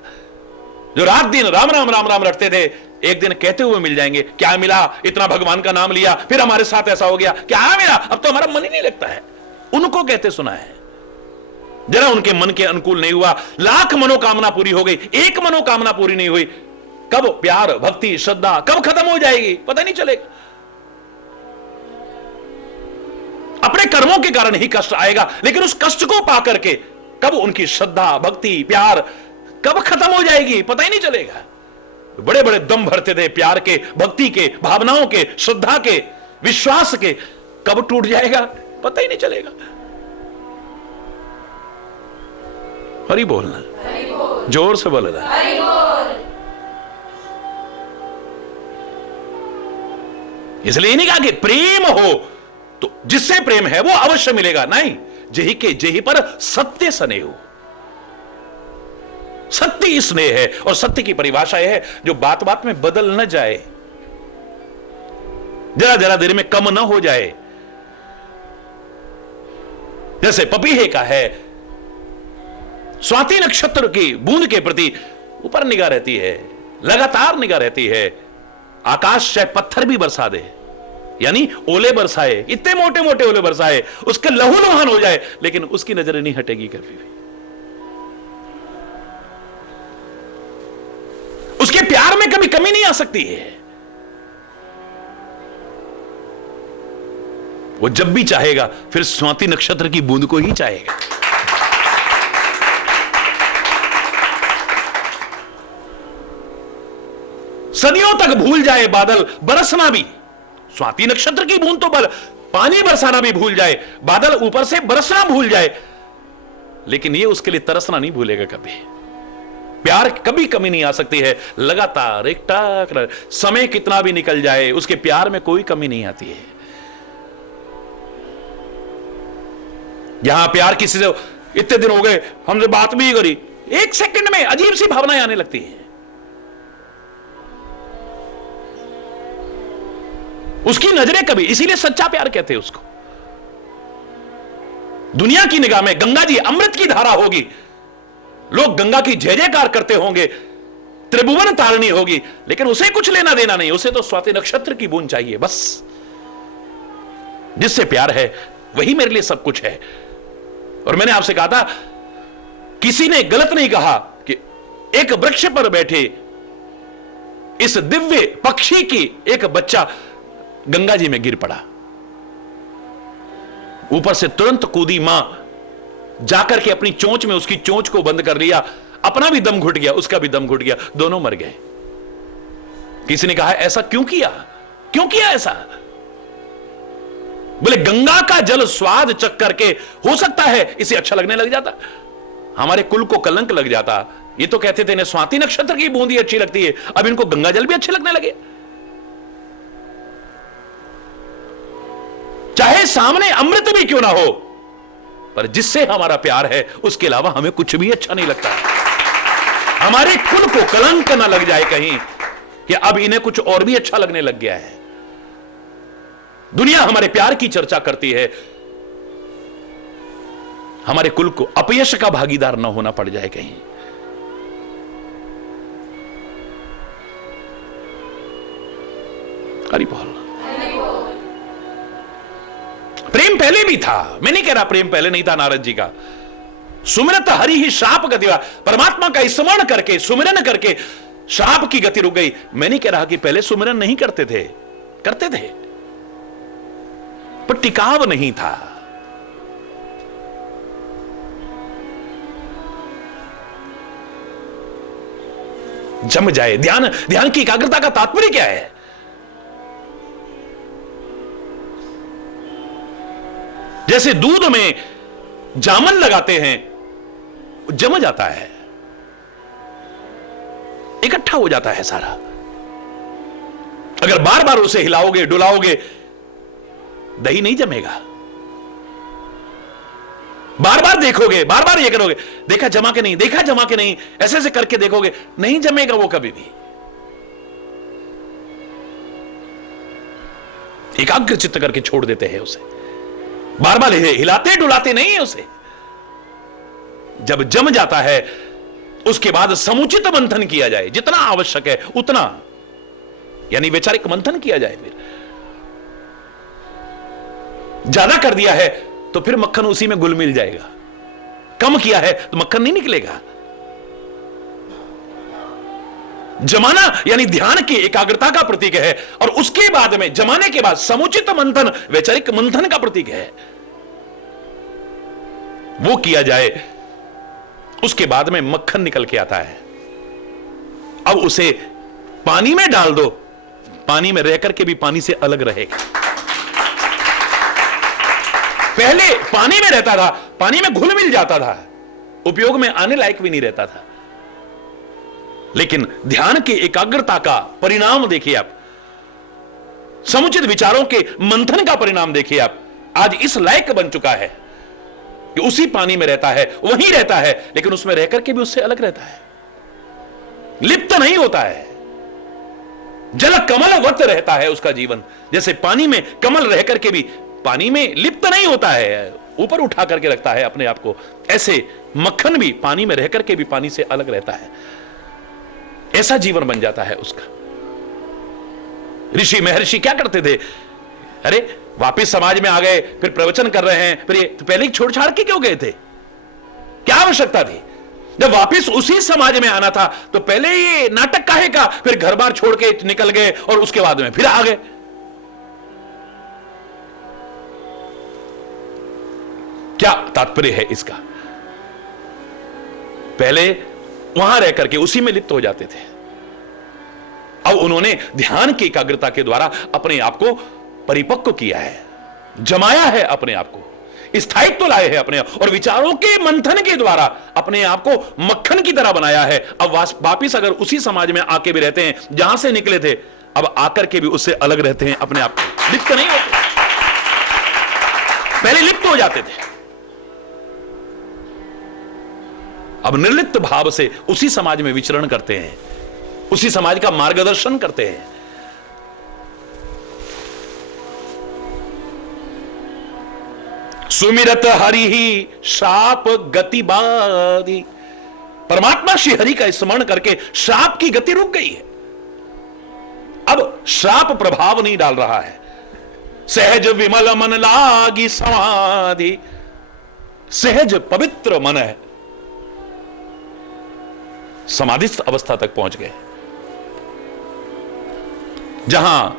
जो रात दिन राम राम राम राम रटते थे, एक दिन कहते हुए मिल जाएंगे। क्या मिला? इतना भगवान का नाम लिया, फिर हमारे साथ ऐसा हो गया, क्या मिला? अब तो हमारा मन ही नहीं लगता है। उनको कहते सुना है, जरा उनके मन के अनुकूल नहीं हुआ, लाख मनोकामना पूरी हो गई, एक मनोकामना पूरी नहीं हुई। कब प्यार, भक्ति, श्रद्धा कब खत्म हो जाएगी पता नहीं चलेगा। अपने कर्मों के कारण ही कष्ट आएगा, लेकिन उस कष्ट को पाकर के कब उनकी श्रद्धा, भक्ति, प्यार कब खत्म हो जाएगी पता ही नहीं चलेगा। बड़े बड़े दम भरते थे प्यार के, भक्ति के, भावनाओं के, श्रद्धा के, विश्वास के, कब टूट जाएगा पता ही नहीं चलेगा। हरि बोलना, जोर से बोलना। इसलिए नहीं कहा कि प्रेम हो तो जिससे प्रेम है वो अवश्य मिलेगा, नहीं। जेहि के जेहि पर सत्य स्नेह हो, सत्य स्नेह है। और सत्य की परिभाषा यह है जो बात बात में बदल न जाए, जरा जरा देर में कम न हो जाए। जैसे पपीहे का है, स्वाति नक्षत्र की बूंद के प्रति ऊपर निगाह रहती है, लगातार निगाह रहती है। आकाश चाहे पत्थर भी बरसा दे, यानी ओले बरसाए, इतने मोटे मोटे ओले बरसाए, उसके लहू लुहान हो जाए, लेकिन उसकी नजर नहीं हटेगी कभी भी। उसके प्यार में कभी कमी नहीं आ सकती है। वो जब भी चाहेगा फिर स्वाति नक्षत्र की बूंद को ही चाहेगा। सदियों तक भूल जाए बादल बरसना भी, स्वाति नक्षत्र की बूंद तो पानी बरसाना भी भूल जाए, बादल ऊपर से बरसना भूल जाए, लेकिन ये उसके लिए तरसना नहीं भूलेगा कभी। प्यार कभी कमी नहीं आ सकती है, लगातार एक टाक, समय कितना भी निकल जाए उसके प्यार में कोई कमी नहीं आती है। यहां प्यार किसी से इतने दिन हो गए हमसे बात भी करी, एक सेकंड में अजीब सी भावनाएं आने लगती हैं। उसकी नजरें कभी, इसीलिए सच्चा प्यार कहते हैं उसको। दुनिया की निगाह में गंगा जी अमृत की धारा होगी, लोग गंगा की जय जयकार करते होंगे, त्रिभुवन तारणी होगी, लेकिन उसे कुछ लेना देना नहीं, उसे तो स्वाति नक्षत्र की बूंद चाहिए बस। जिससे प्यार है वही मेरे लिए सब कुछ है। और मैंने आपसे कहा था, किसी ने गलत नहीं कहा कि एक वृक्ष पर बैठे इस दिव्य पक्षी की एक बच्चा गंगा जी में गिर पड़ा, ऊपर से तुरंत कूदी मां, जाकर के अपनी चोंच में उसकी चोंच को बंद कर लिया, अपना भी दम घुट गया, उसका भी दम घुट गया, दोनों मर गए। किसी ने कहा ऐसा क्यों किया, क्यों किया ऐसा? बोले गंगा का जल स्वाद चख करके हो सकता है इसे अच्छा लगने लग जाता, हमारे कुल को कलंक लग जाता। ये तो कहते थे इन्हें स्वाति नक्षत्र की बूंदी अच्छी लगती है, अब इनको गंगा जल भी अच्छे लगने लगे। चाहे सामने अमृत भी क्यों ना हो, पर जिससे हमारा प्यार है उसके अलावा हमें कुछ भी अच्छा नहीं लगता। हमारे कुल को कलंक ना लग जाए कहीं कि अब इन्हें कुछ और भी अच्छा लगने लग गया है। दुनिया हमारे प्यार की चर्चा करती है, हमारे कुल को अपयश का भागीदार ना होना पड़ जाए कहीं। हरि बोल। प्रेम पहले भी था, मैं नहीं कह रहा प्रेम पहले नहीं था नारद जी का। सुमिरत हरि ही श्राप गतिवा, परमात्मा का स्मरण करके सुमिरन करके श्राप की गति रुक गई। मैं नहीं कह रहा कि पहले सुमिरन नहीं करते थे, करते थे, पर टिकाव नहीं था। जम जाए ध्यान, ध्यान की एकाग्रता का तात्पर्य क्या है? जैसे दूध में जामन लगाते हैं, जम जाता है, इकट्ठा हो जाता है सारा। अगर बार बार उसे हिलाओगे डुलाओगे, दही नहीं जमेगा। बार बार देखोगे, बार बार ये करोगे, देखा जमा के नहीं, देखा जमा के नहीं, ऐसे ऐसे करके देखोगे, नहीं जमेगा वो कभी भी। एकाग्र चित्त करके छोड़ देते हैं उसे, बार बार हिलाते डुलाते नहीं है उसे। जब जम जाता है उसके बाद समुचित मंथन किया जाए, जितना आवश्यक है उतना, यानी वैचारिक मंथन किया जाए। फिर ज्यादा कर दिया है तो फिर मक्खन उसी में घुल मिल जाएगा, कम किया है तो मक्खन नहीं निकलेगा। जमाना यानी ध्यान की एकाग्रता का प्रतीक है, और उसके बाद में जमाने के बाद समुचित मंथन वैचारिक मंथन का प्रतीक है। वो किया जाए, उसके बाद में मक्खन निकल के आता है। अब उसे पानी में डाल दो, पानी में रह करके भी पानी से अलग रहेगा। पहले पानी में रहता था, पानी में घुल मिल जाता था, उपयोग में आने लायक भी नहीं रहता था। लेकिन ध्यान की एकाग्रता का परिणाम देखिए आप, समुचित विचारों के मंथन का परिणाम देखिए आप, आज इस लायक बन चुका है कि उसी पानी में रहता है, वहीं रहता है, लेकिन उसमें रहकर के भी उससे अलग रहता है, लिप्त नहीं होता है। जल कमलवत रहता है उसका जीवन, जैसे पानी में कमल रह करके भी पानी में लिप्त नहीं होता है, ऊपर उठा करके रखता है अपने आप को, ऐसे मक्खन भी पानी में रह करके भी पानी से अलग रहता है। ऐसा जीवन बन जाता है उसका। ऋषि महर्षि क्या करते थे? अरे वापिस समाज में आ गए, फिर प्रवचन कर रहे हैं, फिर ये तो पहले ही छोड़ छाड़ के क्यों गए थे? क्या आवश्यकता थी? जब वापिस उसी समाज में आना था तो पहले ये नाटक काहे का? फिर घर बार छोड़ के निकल गए और उसके बाद में फिर आ गए। क्या तात्पर्य है इसका? पहले वहां रह करके उसी में लिप्त हो जाते थे, अब उन्होंने ध्यान की एकाग्रता के द्वारा अपने आप को परिपक्व किया है, जमाया है, अपने आप को स्थायित्व तो लाए हैं अपने आप, और विचारों के मंथन के द्वारा अपने आप को मक्खन की तरह बनाया है। अब वापिस अगर उसी समाज में आके भी रहते हैं जहां से निकले थे, अब आकर के भी उससे अलग रहते हैं, अपने आप लिप्त नहीं होते, पहले लिप्त हो जाते थे, अब निर्लिप्त भाव से उसी समाज में विचरण करते हैं, उसी समाज का मार्गदर्शन करते हैं। सुमिरत हरि ही शाप गति बाधी, परमात्मा श्री हरि का स्मरण करके शाप की गति रुक गई है, अब श्राप प्रभाव नहीं डाल रहा है। सहज विमल मन लागी समाधि, सहज पवित्र मन है, समाधिस्थ अवस्था तक पहुंच गए, जहां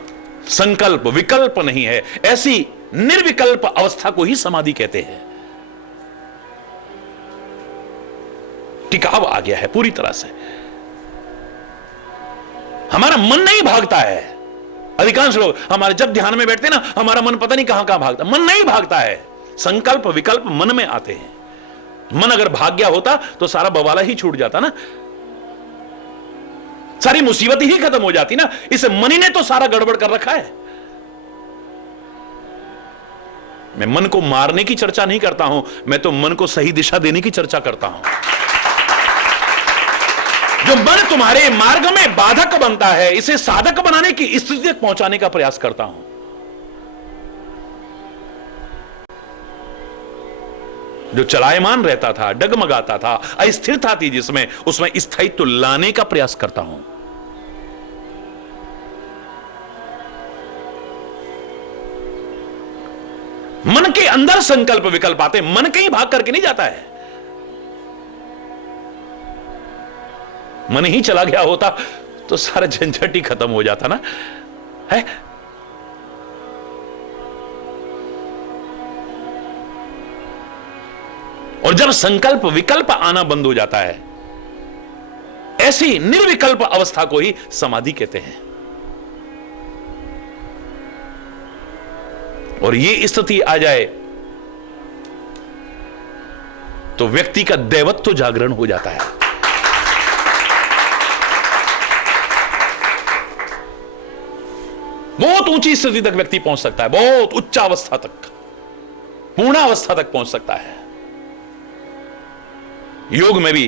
संकल्प विकल्प नहीं है, ऐसी निर्विकल्प अवस्था को ही समाधि कहते हैं। टिकाव आ गया है पूरी तरह से, हमारा मन नहीं भागता है। अधिकांश लोग हमारे जब ध्यान में बैठते ना, हमारा मन पता नहीं कहां कहां भागता, मन नहीं भागता है, संकल्प विकल्प मन में आते हैं। मन अगर भाग गया होता तो सारा बवाला ही छूट जाता ना, सारी मुसीबत ही खत्म हो जाती ना। इस मन ने तो सारा गड़बड़ कर रखा है। मैं मन को मारने की चर्चा नहीं करता हूं, मैं तो मन को सही दिशा देने की चर्चा करता हूं। जो मन तुम्हारे मार्ग में बाधक बनता है, इसे साधक बनाने की स्थिति तक पहुंचाने का प्रयास करता हूं। जो चलायमान रहता था, डगमगाता था, अस्थिरता थी जिसमें, उसमें स्थायित्व लाने का प्रयास करता हूं। मन के अंदर संकल्प विकल्प आते, मन कहीं भाग करके नहीं जाता है। मन ही चला गया होता तो सारा झंझट ही खत्म हो जाता ना, है? और जब संकल्प विकल्प आना बंद हो जाता है, ऐसी निर्विकल्प अवस्था को ही समाधि कहते हैं। और ये स्थिति आ जाए तो व्यक्ति का दैवत्व जागरण हो जाता है। बहुत ऊंची स्थिति तक व्यक्ति पहुंच सकता है, बहुत उच्च अवस्था तक, पूर्णावस्था तक पहुंच सकता है। योग में भी,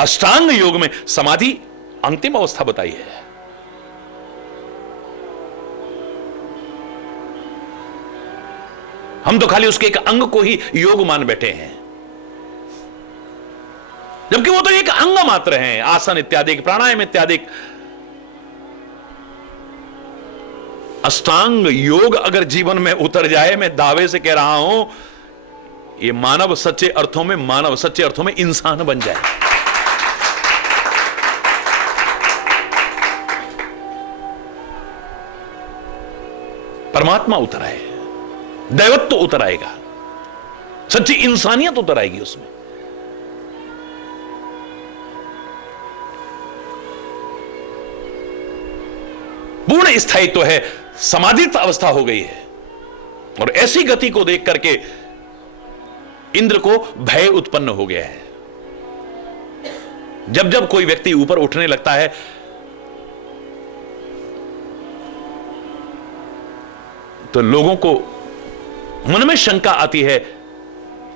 अष्टांग योग में समाधि अंतिम अवस्था बताई है। हम तो खाली उसके एक अंग को ही योग मान बैठे हैं, जबकि वो तो एक अंग मात्र हैं। आसन इत्यादि, प्राणायाम इत्यादि। अष्टांग योग अगर जीवन में उतर जाए, मैं दावे से कह रहा हूं, ये मानव सच्चे अर्थों में, मानव सच्चे अर्थों में इंसान बन जाए। परमात्मा उतर आए, दैवत्व उतर आएगा, सच्ची इंसानियत उतर आएगी उसमें। पूर्ण स्थायित्व है, समाधित अवस्था हो गई है। और ऐसी गति को देख करके इंद्र को भय उत्पन्न हो गया है। जब जब कोई व्यक्ति ऊपर उठने लगता है, तो लोगों को मन में शंका आती है।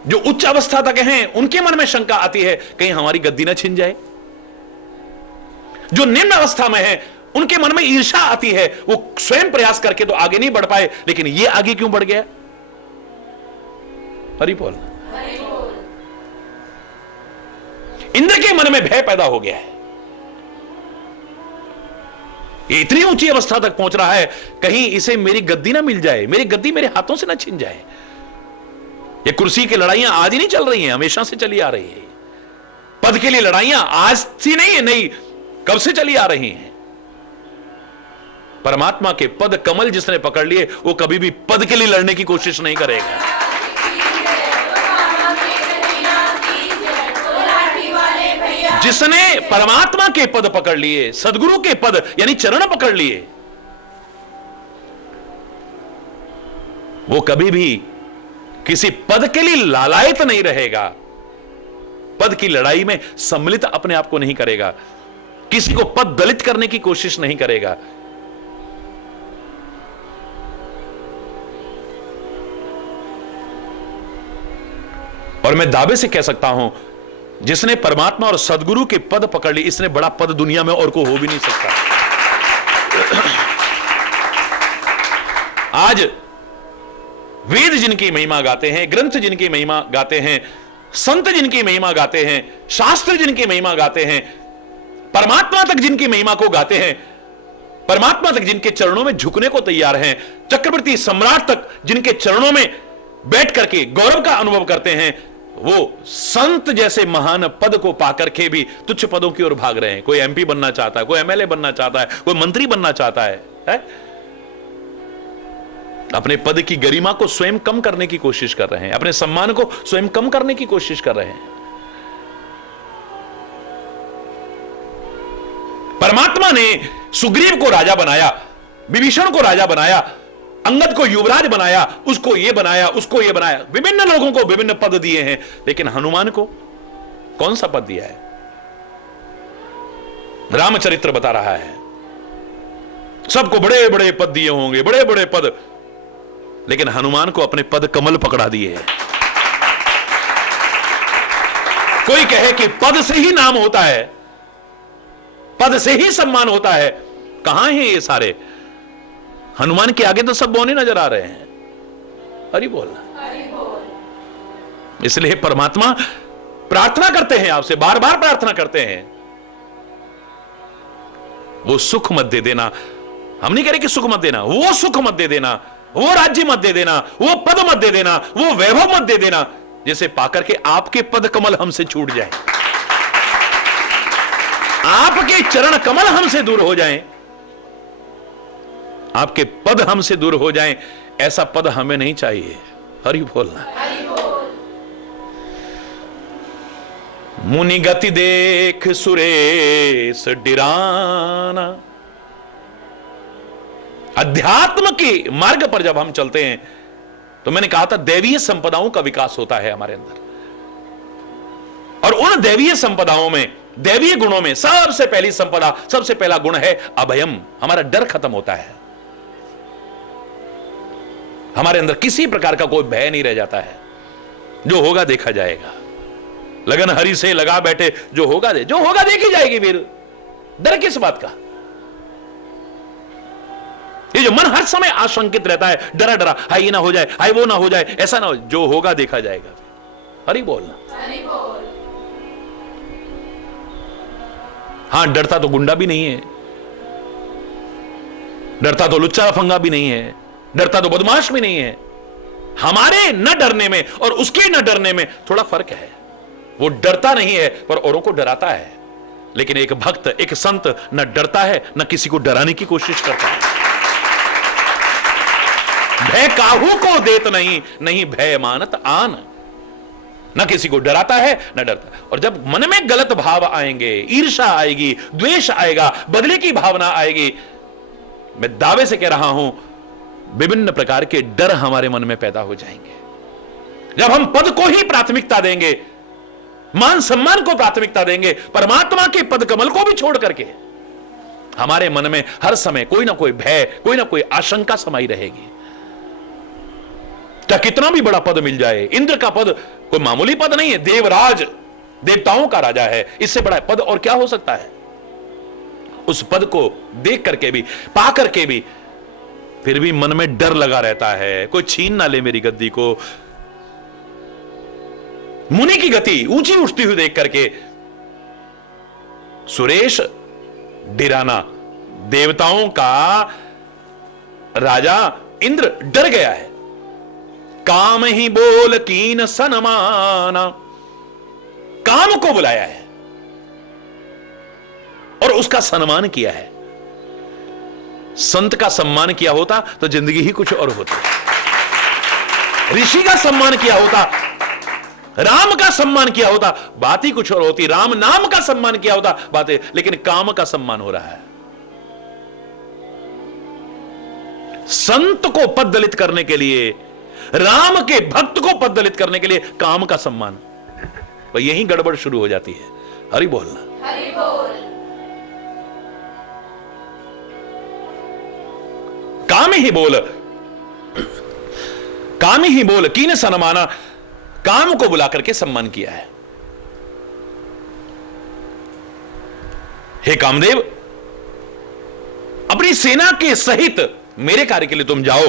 जो उच्च अवस्था तक हैं उनके मन में शंका आती है, कहीं हमारी गद्दी ना छिन जाए। जो निम्न अवस्था में है उनके मन में ईर्ष्या आती है, वो स्वयं प्रयास करके तो आगे नहीं बढ़ पाए, लेकिन ये आगे क्यों बढ़ गया? हरि बोल। इंद्र के मन में भय पैदा हो गया है। ये इतनी ऊंची अवस्था तक पहुंच रहा है, कहीं इसे मेरी गद्दी ना मिल जाए, मेरी गद्दी मेरे हाथों से ना छिन जाए। ये कुर्सी की लड़ाइयां आज ही नहीं चल रही हैं, हमेशा से चली आ रही है। पद के लिए लड़ाइयां आज सी नहीं है, नहीं, कब से चली आ रही हैं। परमात्मा के पद कमल जिसने पकड़ लिए, वो कभी भी पद के लिए लड़ने की कोशिश नहीं करेगा। जिसने परमात्मा के पद पकड़ लिए, सदगुरु के पद यानी चरण पकड़ लिए, वो कभी भी किसी पद के लिए लालायित नहीं रहेगा, पद की लड़ाई में सम्मिलित अपने आप को नहीं करेगा, किसी को पद दलित करने की कोशिश नहीं करेगा। और मैं दावे से कह सकता हूं, जिसने परमात्मा और सदगुरु के पद पकड़ ली, इसने बड़ा पद दुनिया में और को हो भी नहीं सकता। आज वेद जिनकी महिमा गाते हैं, ग्रंथ जिनकी महिमा गाते हैं, संत जिनकी महिमा गाते हैं, शास्त्र जिनकी महिमा गाते हैं, परमात्मा तक जिनकी महिमा को गाते हैं, परमात्मा तक जिनके चरणों में झुकने को तैयार हैं, चक्रवर्ती सम्राट तक जिनके चरणों में बैठ करके गौरव का अनुभव करते हैं, वो संत जैसे महान पद को पाकर के भी तुच्छ पदों की ओर भाग रहे हैं। कोई एमपी बनना चाहता है, कोई एमएलए बनना चाहता है, कोई मंत्री बनना चाहता है? अपने पद की गरिमा को स्वयं कम करने की कोशिश कर रहे हैं, अपने सम्मान को स्वयं कम करने की कोशिश कर रहे हैं। परमात्मा ने सुग्रीव को राजा बनाया, विभीषण को राजा बनाया, अंगद को युवराज बनाया, उसको ये बनाया, उसको ये बनाया, विभिन्न लोगों को विभिन्न पद दिए हैं, लेकिन हनुमान को कौन सा पद दिया है? रामचरित्र बता रहा है सबको बड़े बड़े पद दिए होंगे, बड़े बड़े पद, लेकिन हनुमान को अपने पद कमल पकड़ा दिए हैं। कोई कहे कि पद से ही नाम होता है, पद से ही सम्मान होता है, कहां है ये सारे? हनुमान के आगे तो सब बौने नजर आ रहे हैं। हरि बोल। इसलिए परमात्मा प्रार्थना करते हैं आपसे, बार बार प्रार्थना करते हैं, वो सुख मत दे देना। हम नहीं कह रहे कि सुख मत देना, वो सुख मत दे देना, वो राज्य मत दे देना, वो पद मत दे देना, वो वैभव मत दे देना, जिसे पाकर के आपके पद कमल हमसे छूट जाए, आपके चरण कमल हमसे दूर हो जाएं, आपके पद हमसे दूर हो जाएं। ऐसा पद हमें नहीं चाहिए। हरि बोलना। मुनि गति देख सुरेश डिराना। अध्यात्म के मार्ग पर जब हम चलते हैं तो मैंने कहा था दैवीय संपदाओं का विकास होता है हमारे अंदर, और उन दैवीय संपदाओं में, दैवीय गुणों में सबसे पहली संपदा, सबसे पहला गुण है अभयम। हमारा डर खत्म होता है, हमारे अंदर किसी प्रकार का कोई भय नहीं रह जाता है। जो होगा देखा जाएगा, लगन हरि से लगा बैठे, जो होगा देखी जाएगी। फिर डर किस बात का? ये जो मन हर समय आशंकित रहता है, डरा डरा, हाय ये ना हो जाए, हाय वो ना हो जाए, ऐसा ना हो, जो होगा देखा जाएगा। हरि बोलना। हां, डरता तो गुंडा भी नहीं है, डरता तो लुच्चा लफंगा भी नहीं है, डरता तो बदमाश भी नहीं है। हमारे न डरने में और उसके न डरने में थोड़ा फर्क है। वो डरता नहीं है पर औरों को डराता है, लेकिन एक भक्त, एक संत न डरता है न किसी को डराने की कोशिश करता है। भय काहू को देत नहीं, नहीं भय मानत आन। न किसी को डराता है न डरता। और जब मन में गलत भाव आएंगे, ईर्ष्या आएगी, द्वेष आएगा, बदले की भावना आएगी, मैं दावे से कह रहा हूं विभिन्न प्रकार के डर हमारे मन में पैदा हो जाएंगे। जब हम पद को ही प्राथमिकता देंगे, मान सम्मान को प्राथमिकता देंगे, परमात्मा के पद कमल को भी छोड़ करके, हमारे मन में हर समय कोई ना कोई भय, कोई ना कोई आशंका समाई रहेगी। क्या कितना भी बड़ा पद मिल जाए, इंद्र का पद कोई मामूली पद नहीं है, देवराज, देवताओं का राजा है, इससे बड़ा पद और क्या हो सकता है? उस पद को देख करके भी, पा करके भी, फिर भी मन में डर लगा रहता है, कोई छीन ना ले मेरी गद्दी को। मुनि की गति ऊंची उठती हुई देख करके सुरेश डिराना, देवताओं का राजा इंद्र डर गया है। काम ही बोल कीन सनमाना, काम को बुलाया है और उसका सम्मान किया है। संत का सम्मान किया होता तो जिंदगी ही कुछ और होती। ऋषि का सम्मान किया होता, राम का सम्मान किया होता, बात ही कुछ और होती। राम नाम का सम्मान किया होता बातें, लेकिन काम का सम्मान हो रहा है। संत को पद दलित करने के लिए, राम के भक्त को पद दलित करने के लिए काम का सम्मान, तो यही गड़बड़ शुरू हो जाती है। हरि बोलना, हरि बोल। काम ही बोल, काम ही बोल कीन सनमाना, काम को बुला करके सम्मान किया है। हे कामदेव, अपनी सेना के सहित मेरे कार्य के लिए तुम जाओ।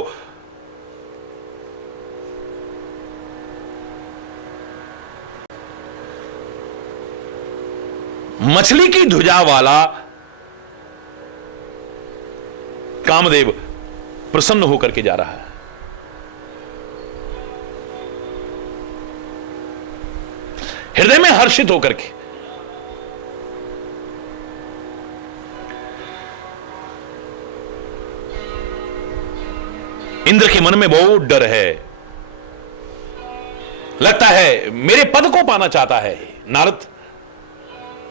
मछली की ध्वजा वाला कामदेव प्रसन्न होकर के जा रहा है। हृदय में हर्षित होकर के। इंद्र के मन में बहुत डर है। लगता है मेरे पद को पाना चाहता है नारद,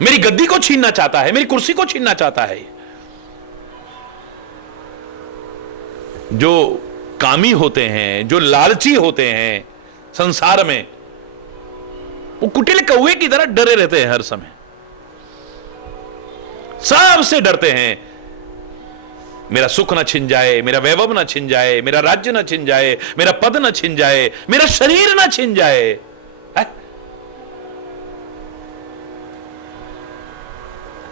मेरी गद्दी को छीनना चाहता है, मेरी कुर्सी को छीनना चाहता है। जो कामी होते हैं, जो लालची होते हैं संसार में, वो कुटिल कौवे की तरह डरे रहते हैं हर समय। सबसे डरते हैं मेरा सुख ना छिन जाए, मेरा वैभव ना छिन जाए, मेरा राज्य ना छिन जाए, मेरा पद ना छिन जाए, मेरा शरीर ना छिन जाए। है?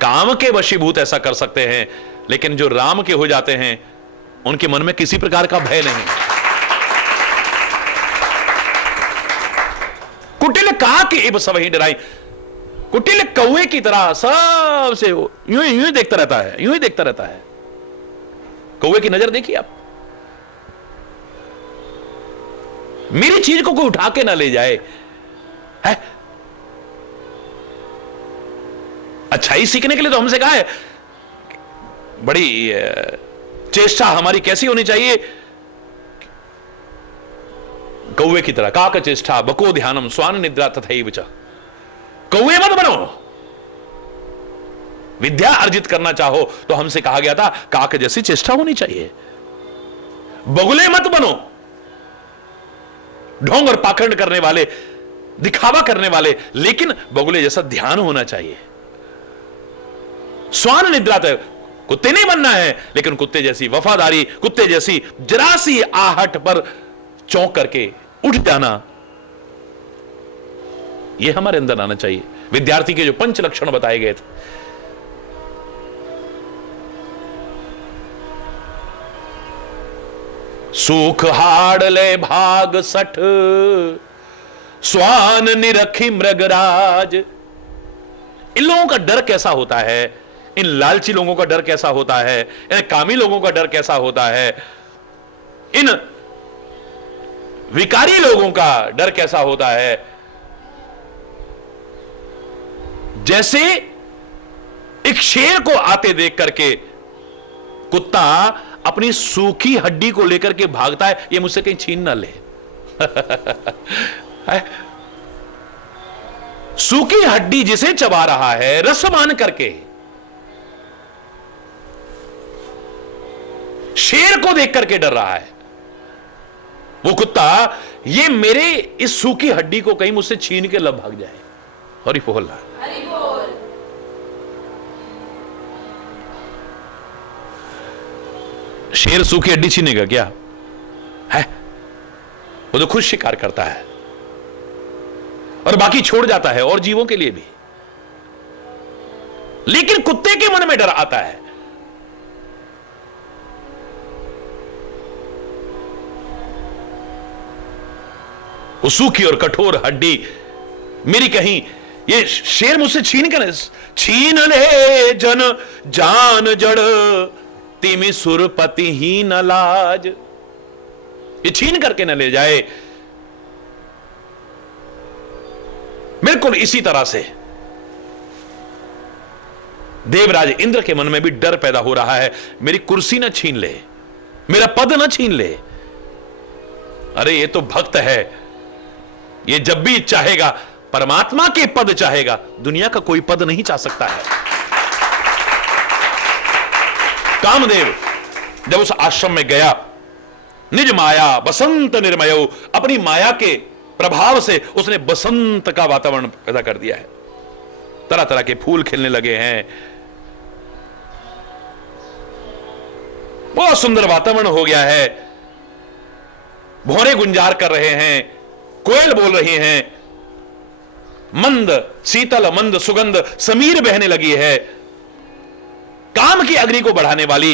काम के वशीभूत ऐसा कर सकते हैं, लेकिन जो राम के हो जाते हैं उनके मन में किसी प्रकार का भय नहीं। कुटिल का के इब सब ही डराई, कुटिल कौवे की तरह सबसे यूं ही देखता रहता है, यूं ही देखता रहता है। कौवे की नजर देखिए आप, मेरी चीज को कोई उठा के ना ले जाए। है? अच्छाई सीखने के लिए तो हमसे कहा है, बड़ी चेष्टा हमारी कैसी होनी चाहिए, कौवे की तरह। काक चेष्टा बको ध्यानम स्वान निद्रा तथैव च। कौवे मत बनो। विद्या अर्जित करना चाहो तो हमसे कहा गया था काक जैसी चेष्टा होनी चाहिए। बगुले मत बनो, ढोंग और पाखंड करने वाले, दिखावा करने वाले, लेकिन बगुले जैसा ध्यान होना चाहिए। स्वान निद्रा तय, कुत्ते नहीं बनना है, लेकिन कुत्ते जैसी वफादारी, कुत्ते जैसी जरा सी आहट पर चौंक करके उठ जाना, यह हमारे अंदर आना चाहिए। विद्यार्थी के जो 5 लक्षण बताए गए थे, सुख हाड़ले भाग सठ, स्वान निरखी मृगराज। इन लोगों का डर कैसा होता है, इन लालची लोगों का डर कैसा होता है, इन कामी लोगों का डर कैसा होता है, इन विकारी लोगों का डर कैसा होता है। जैसे एक शेर को आते देख करके कुत्ता अपनी सूखी हड्डी को लेकर के भागता है, ये मुझसे कहीं छीन ना ले। सूखी हड्डी जिसे चबा रहा है रस मान करके, शेर को देख करके डर रहा है वो कुत्ता, ये मेरे इस सूखी हड्डी को कहीं मुझसे छीन के लब भाग जाए। हरि बोल, हरि बोल। शेर सूखी हड्डी छीनेगा क्या है? वो तो खुद शिकार करता है और बाकी छोड़ जाता है, और जीवों के लिए भी। लेकिन कुत्ते के मन में डर आता है। वो सूखी और कठोर हड्डी मेरी कहीं ये शेर मुझसे छीन ले जन जान जड़ तिमि सुरपति ही न लाज, ये छीन करके न ले जाए। बिल्कुल इसी तरह से देवराज इंद्र के मन में भी डर पैदा हो रहा है, मेरी कुर्सी न छीन ले, मेरा पद न छीन ले। अरे ये तो भक्त है, ये जब भी चाहेगा परमात्मा के पद चाहेगा, दुनिया का कोई पद नहीं चाह सकता है। कामदेव जब उस आश्रम में गया, निज माया बसंत निर्मयो, अपनी माया के प्रभाव से उसने बसंत का वातावरण पैदा कर दिया है। तरह तरह के फूल खिलने लगे हैं, बहुत सुंदर वातावरण हो गया है। भौरे गुंजार कर रहे हैं, कोयल बोल रही हैं, मंद शीतल मंद सुगंध समीर बहने लगी है। काम की अग्नि को बढ़ाने वाली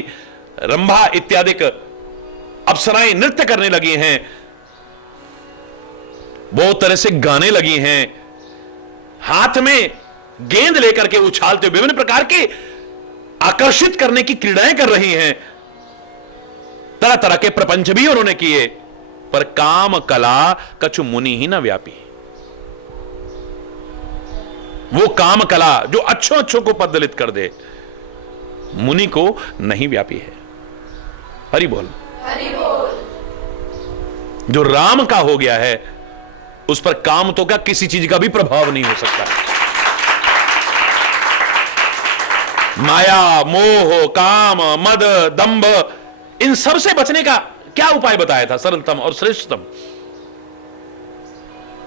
रंभा इत्यादि अप्सराएं नृत्य करने लगी हैं, बहुत तरह से गाने लगी हैं, हाथ में गेंद लेकर के उछालते हुए विभिन्न प्रकार के आकर्षित करने की क्रीड़ाएं कर रही हैं। तरह तरह के प्रपंच भी उन्होंने किए, पर काम कला कछु मुनि ही न व्यापी। वो काम कला जो अच्छों अच्छों को पददलित कर दे, मुनि को नहीं व्यापी है। हरि बोल, हरि बोल। जो राम का हो गया है उस पर काम तो क्या किसी चीज का भी प्रभाव नहीं हो सकता। माया मोह काम मद दंभ, इन सब से बचने का क्या उपाय बताया था, सरलतम और श्रेष्ठतम।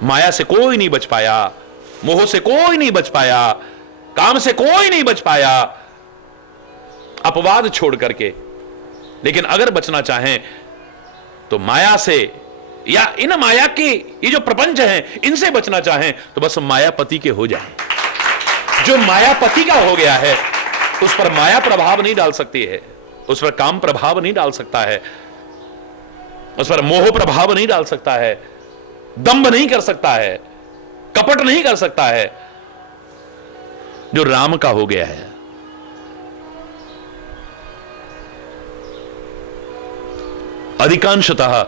माया से कोई नहीं बच पाया, मोह से कोई नहीं बच पाया, काम से कोई नहीं बच पाया, अपवाद छोड़ करके। लेकिन अगर बचना चाहें तो माया से, या इन माया के ये जो प्रपंच हैं इनसे बचना चाहें तो बस मायापति के हो जाएं। जो मायापति का हो गया है उस पर माया प्रभाव नहीं डाल सकती है, उस पर काम प्रभाव नहीं डाल सकता है, उस पर मोह प्रभाव नहीं डाल सकता है, दंभ नहीं कर सकता है, कपट नहीं कर सकता है। जो राम का हो गया है, अधिकांशतः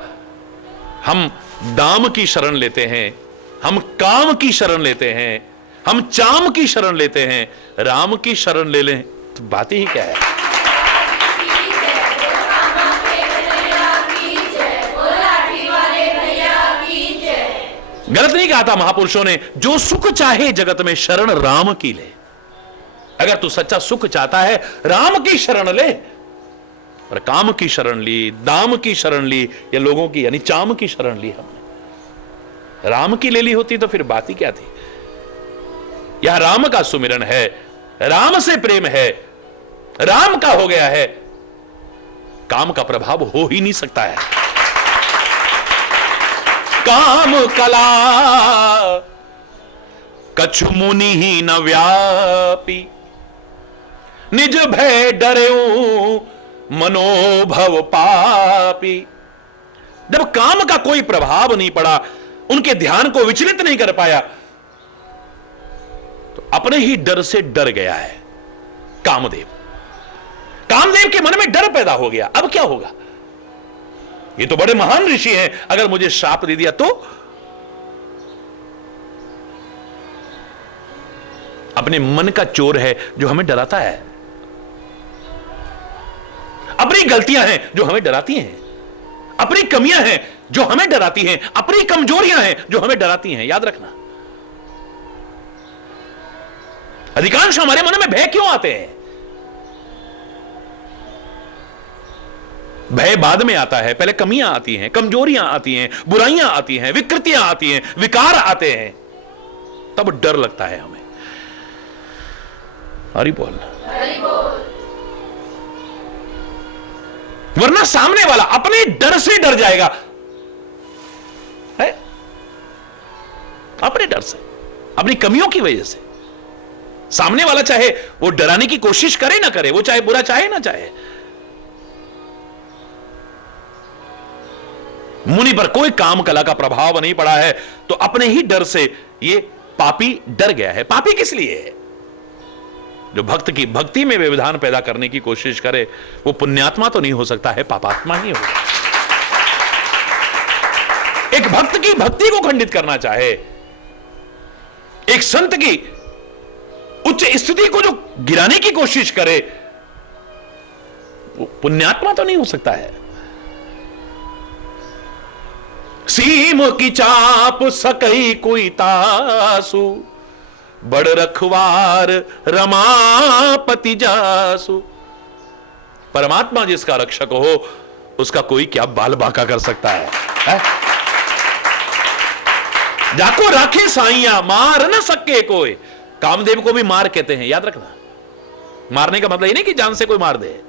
हम दाम की शरण लेते हैं, हम काम की शरण लेते हैं, हम चाम की शरण लेते हैं। राम की शरण ले लें तो बात ही क्या है। गलत नहीं कहा था महापुरुषों ने, जो सुख चाहे जगत में शरण राम की ले। अगर तू सच्चा सुख चाहता है राम की शरण ले। और काम की शरण ली, दाम की शरण ली, या लोगों की यानी चाम की शरण ली हमने। राम की ले ली होती तो फिर बात ही क्या थी। यह राम का सुमिरन है, राम से प्रेम है, राम का हो गया है, काम का प्रभाव हो ही नहीं सकता है। काम कला कछु मुनि ही न व्यापी, निज भय डरेऊ मनोभव पापी। जब काम का कोई प्रभाव नहीं पड़ा, उनके ध्यान को विचलित नहीं कर पाया, तो अपने ही डर से डर गया है कामदेव। कामदेव के मन में डर पैदा हो गया। अब क्या होगा, ये तो बड़े महान ऋषि हैं, अगर मुझे श्राप दे दिया तो। अपने मन का चोर है जो हमें डराता है, अपनी गलतियां हैं जो हमें डराती हैं, अपनी कमियां हैं जो हमें डराती हैं, अपनी कमजोरियां हैं जो हमें डराती हैं। याद रखना, अधिकांश हमारे मन में भय क्यों आते हैं? भय बाद में आता है, पहले कमियां आती हैं, कमजोरियां आती हैं, बुराइयां आती हैं, विकृतियां आती हैं, विकार आते हैं, तब डर लगता है हमें। हरि बोल, हरि बोल। वरना सामने वाला अपने डर से डर जाएगा, है? अपने डर से, अपनी कमियों की वजह से। सामने वाला चाहे वो डराने की कोशिश करे ना करे, वो चाहे बुरा चाहे ना चाहे, मुनि पर कोई काम कला का प्रभाव नहीं पड़ा है, तो अपने ही डर से ये पापी डर गया है। पापी किस लिए है? जो भक्त की भक्ति में व्यवधान पैदा करने की कोशिश करे वो पुण्यात्मा तो नहीं हो सकता है, पापात्मा ही होगा। एक भक्त की भक्ति को खंडित करना चाहे, एक संत की उच्च स्थिति को जो गिराने की कोशिश करे, वो पुण्यात्मा तो नहीं हो सकता है। सीम की चाप सकई कोई तासु, बड़ रखवार रमापति जासु। परमात्मा जिसका रक्षक हो उसका कोई क्या बाल बांका कर सकता है? जाको राखे साइया मार न सके कोई। कामदेव को भी मार कहते हैं, याद रखना। मारने का मतलब ये नहीं कि जान से कोई मार दे।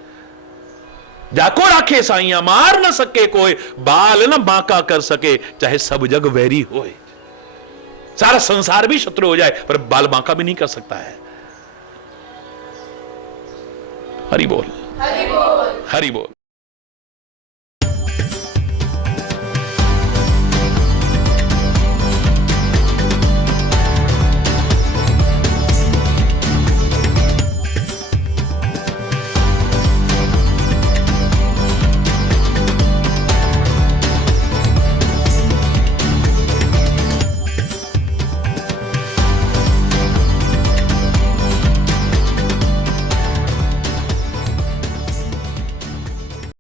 जाको राखे साइया मार न सके कोई, बाल न बांका कर सके चाहे सब जग वैरी होए। सारा संसार भी शत्रु हो जाए पर बाल बांका भी नहीं कर सकता है। हरि बोल, हरि बोल। हरि बोल।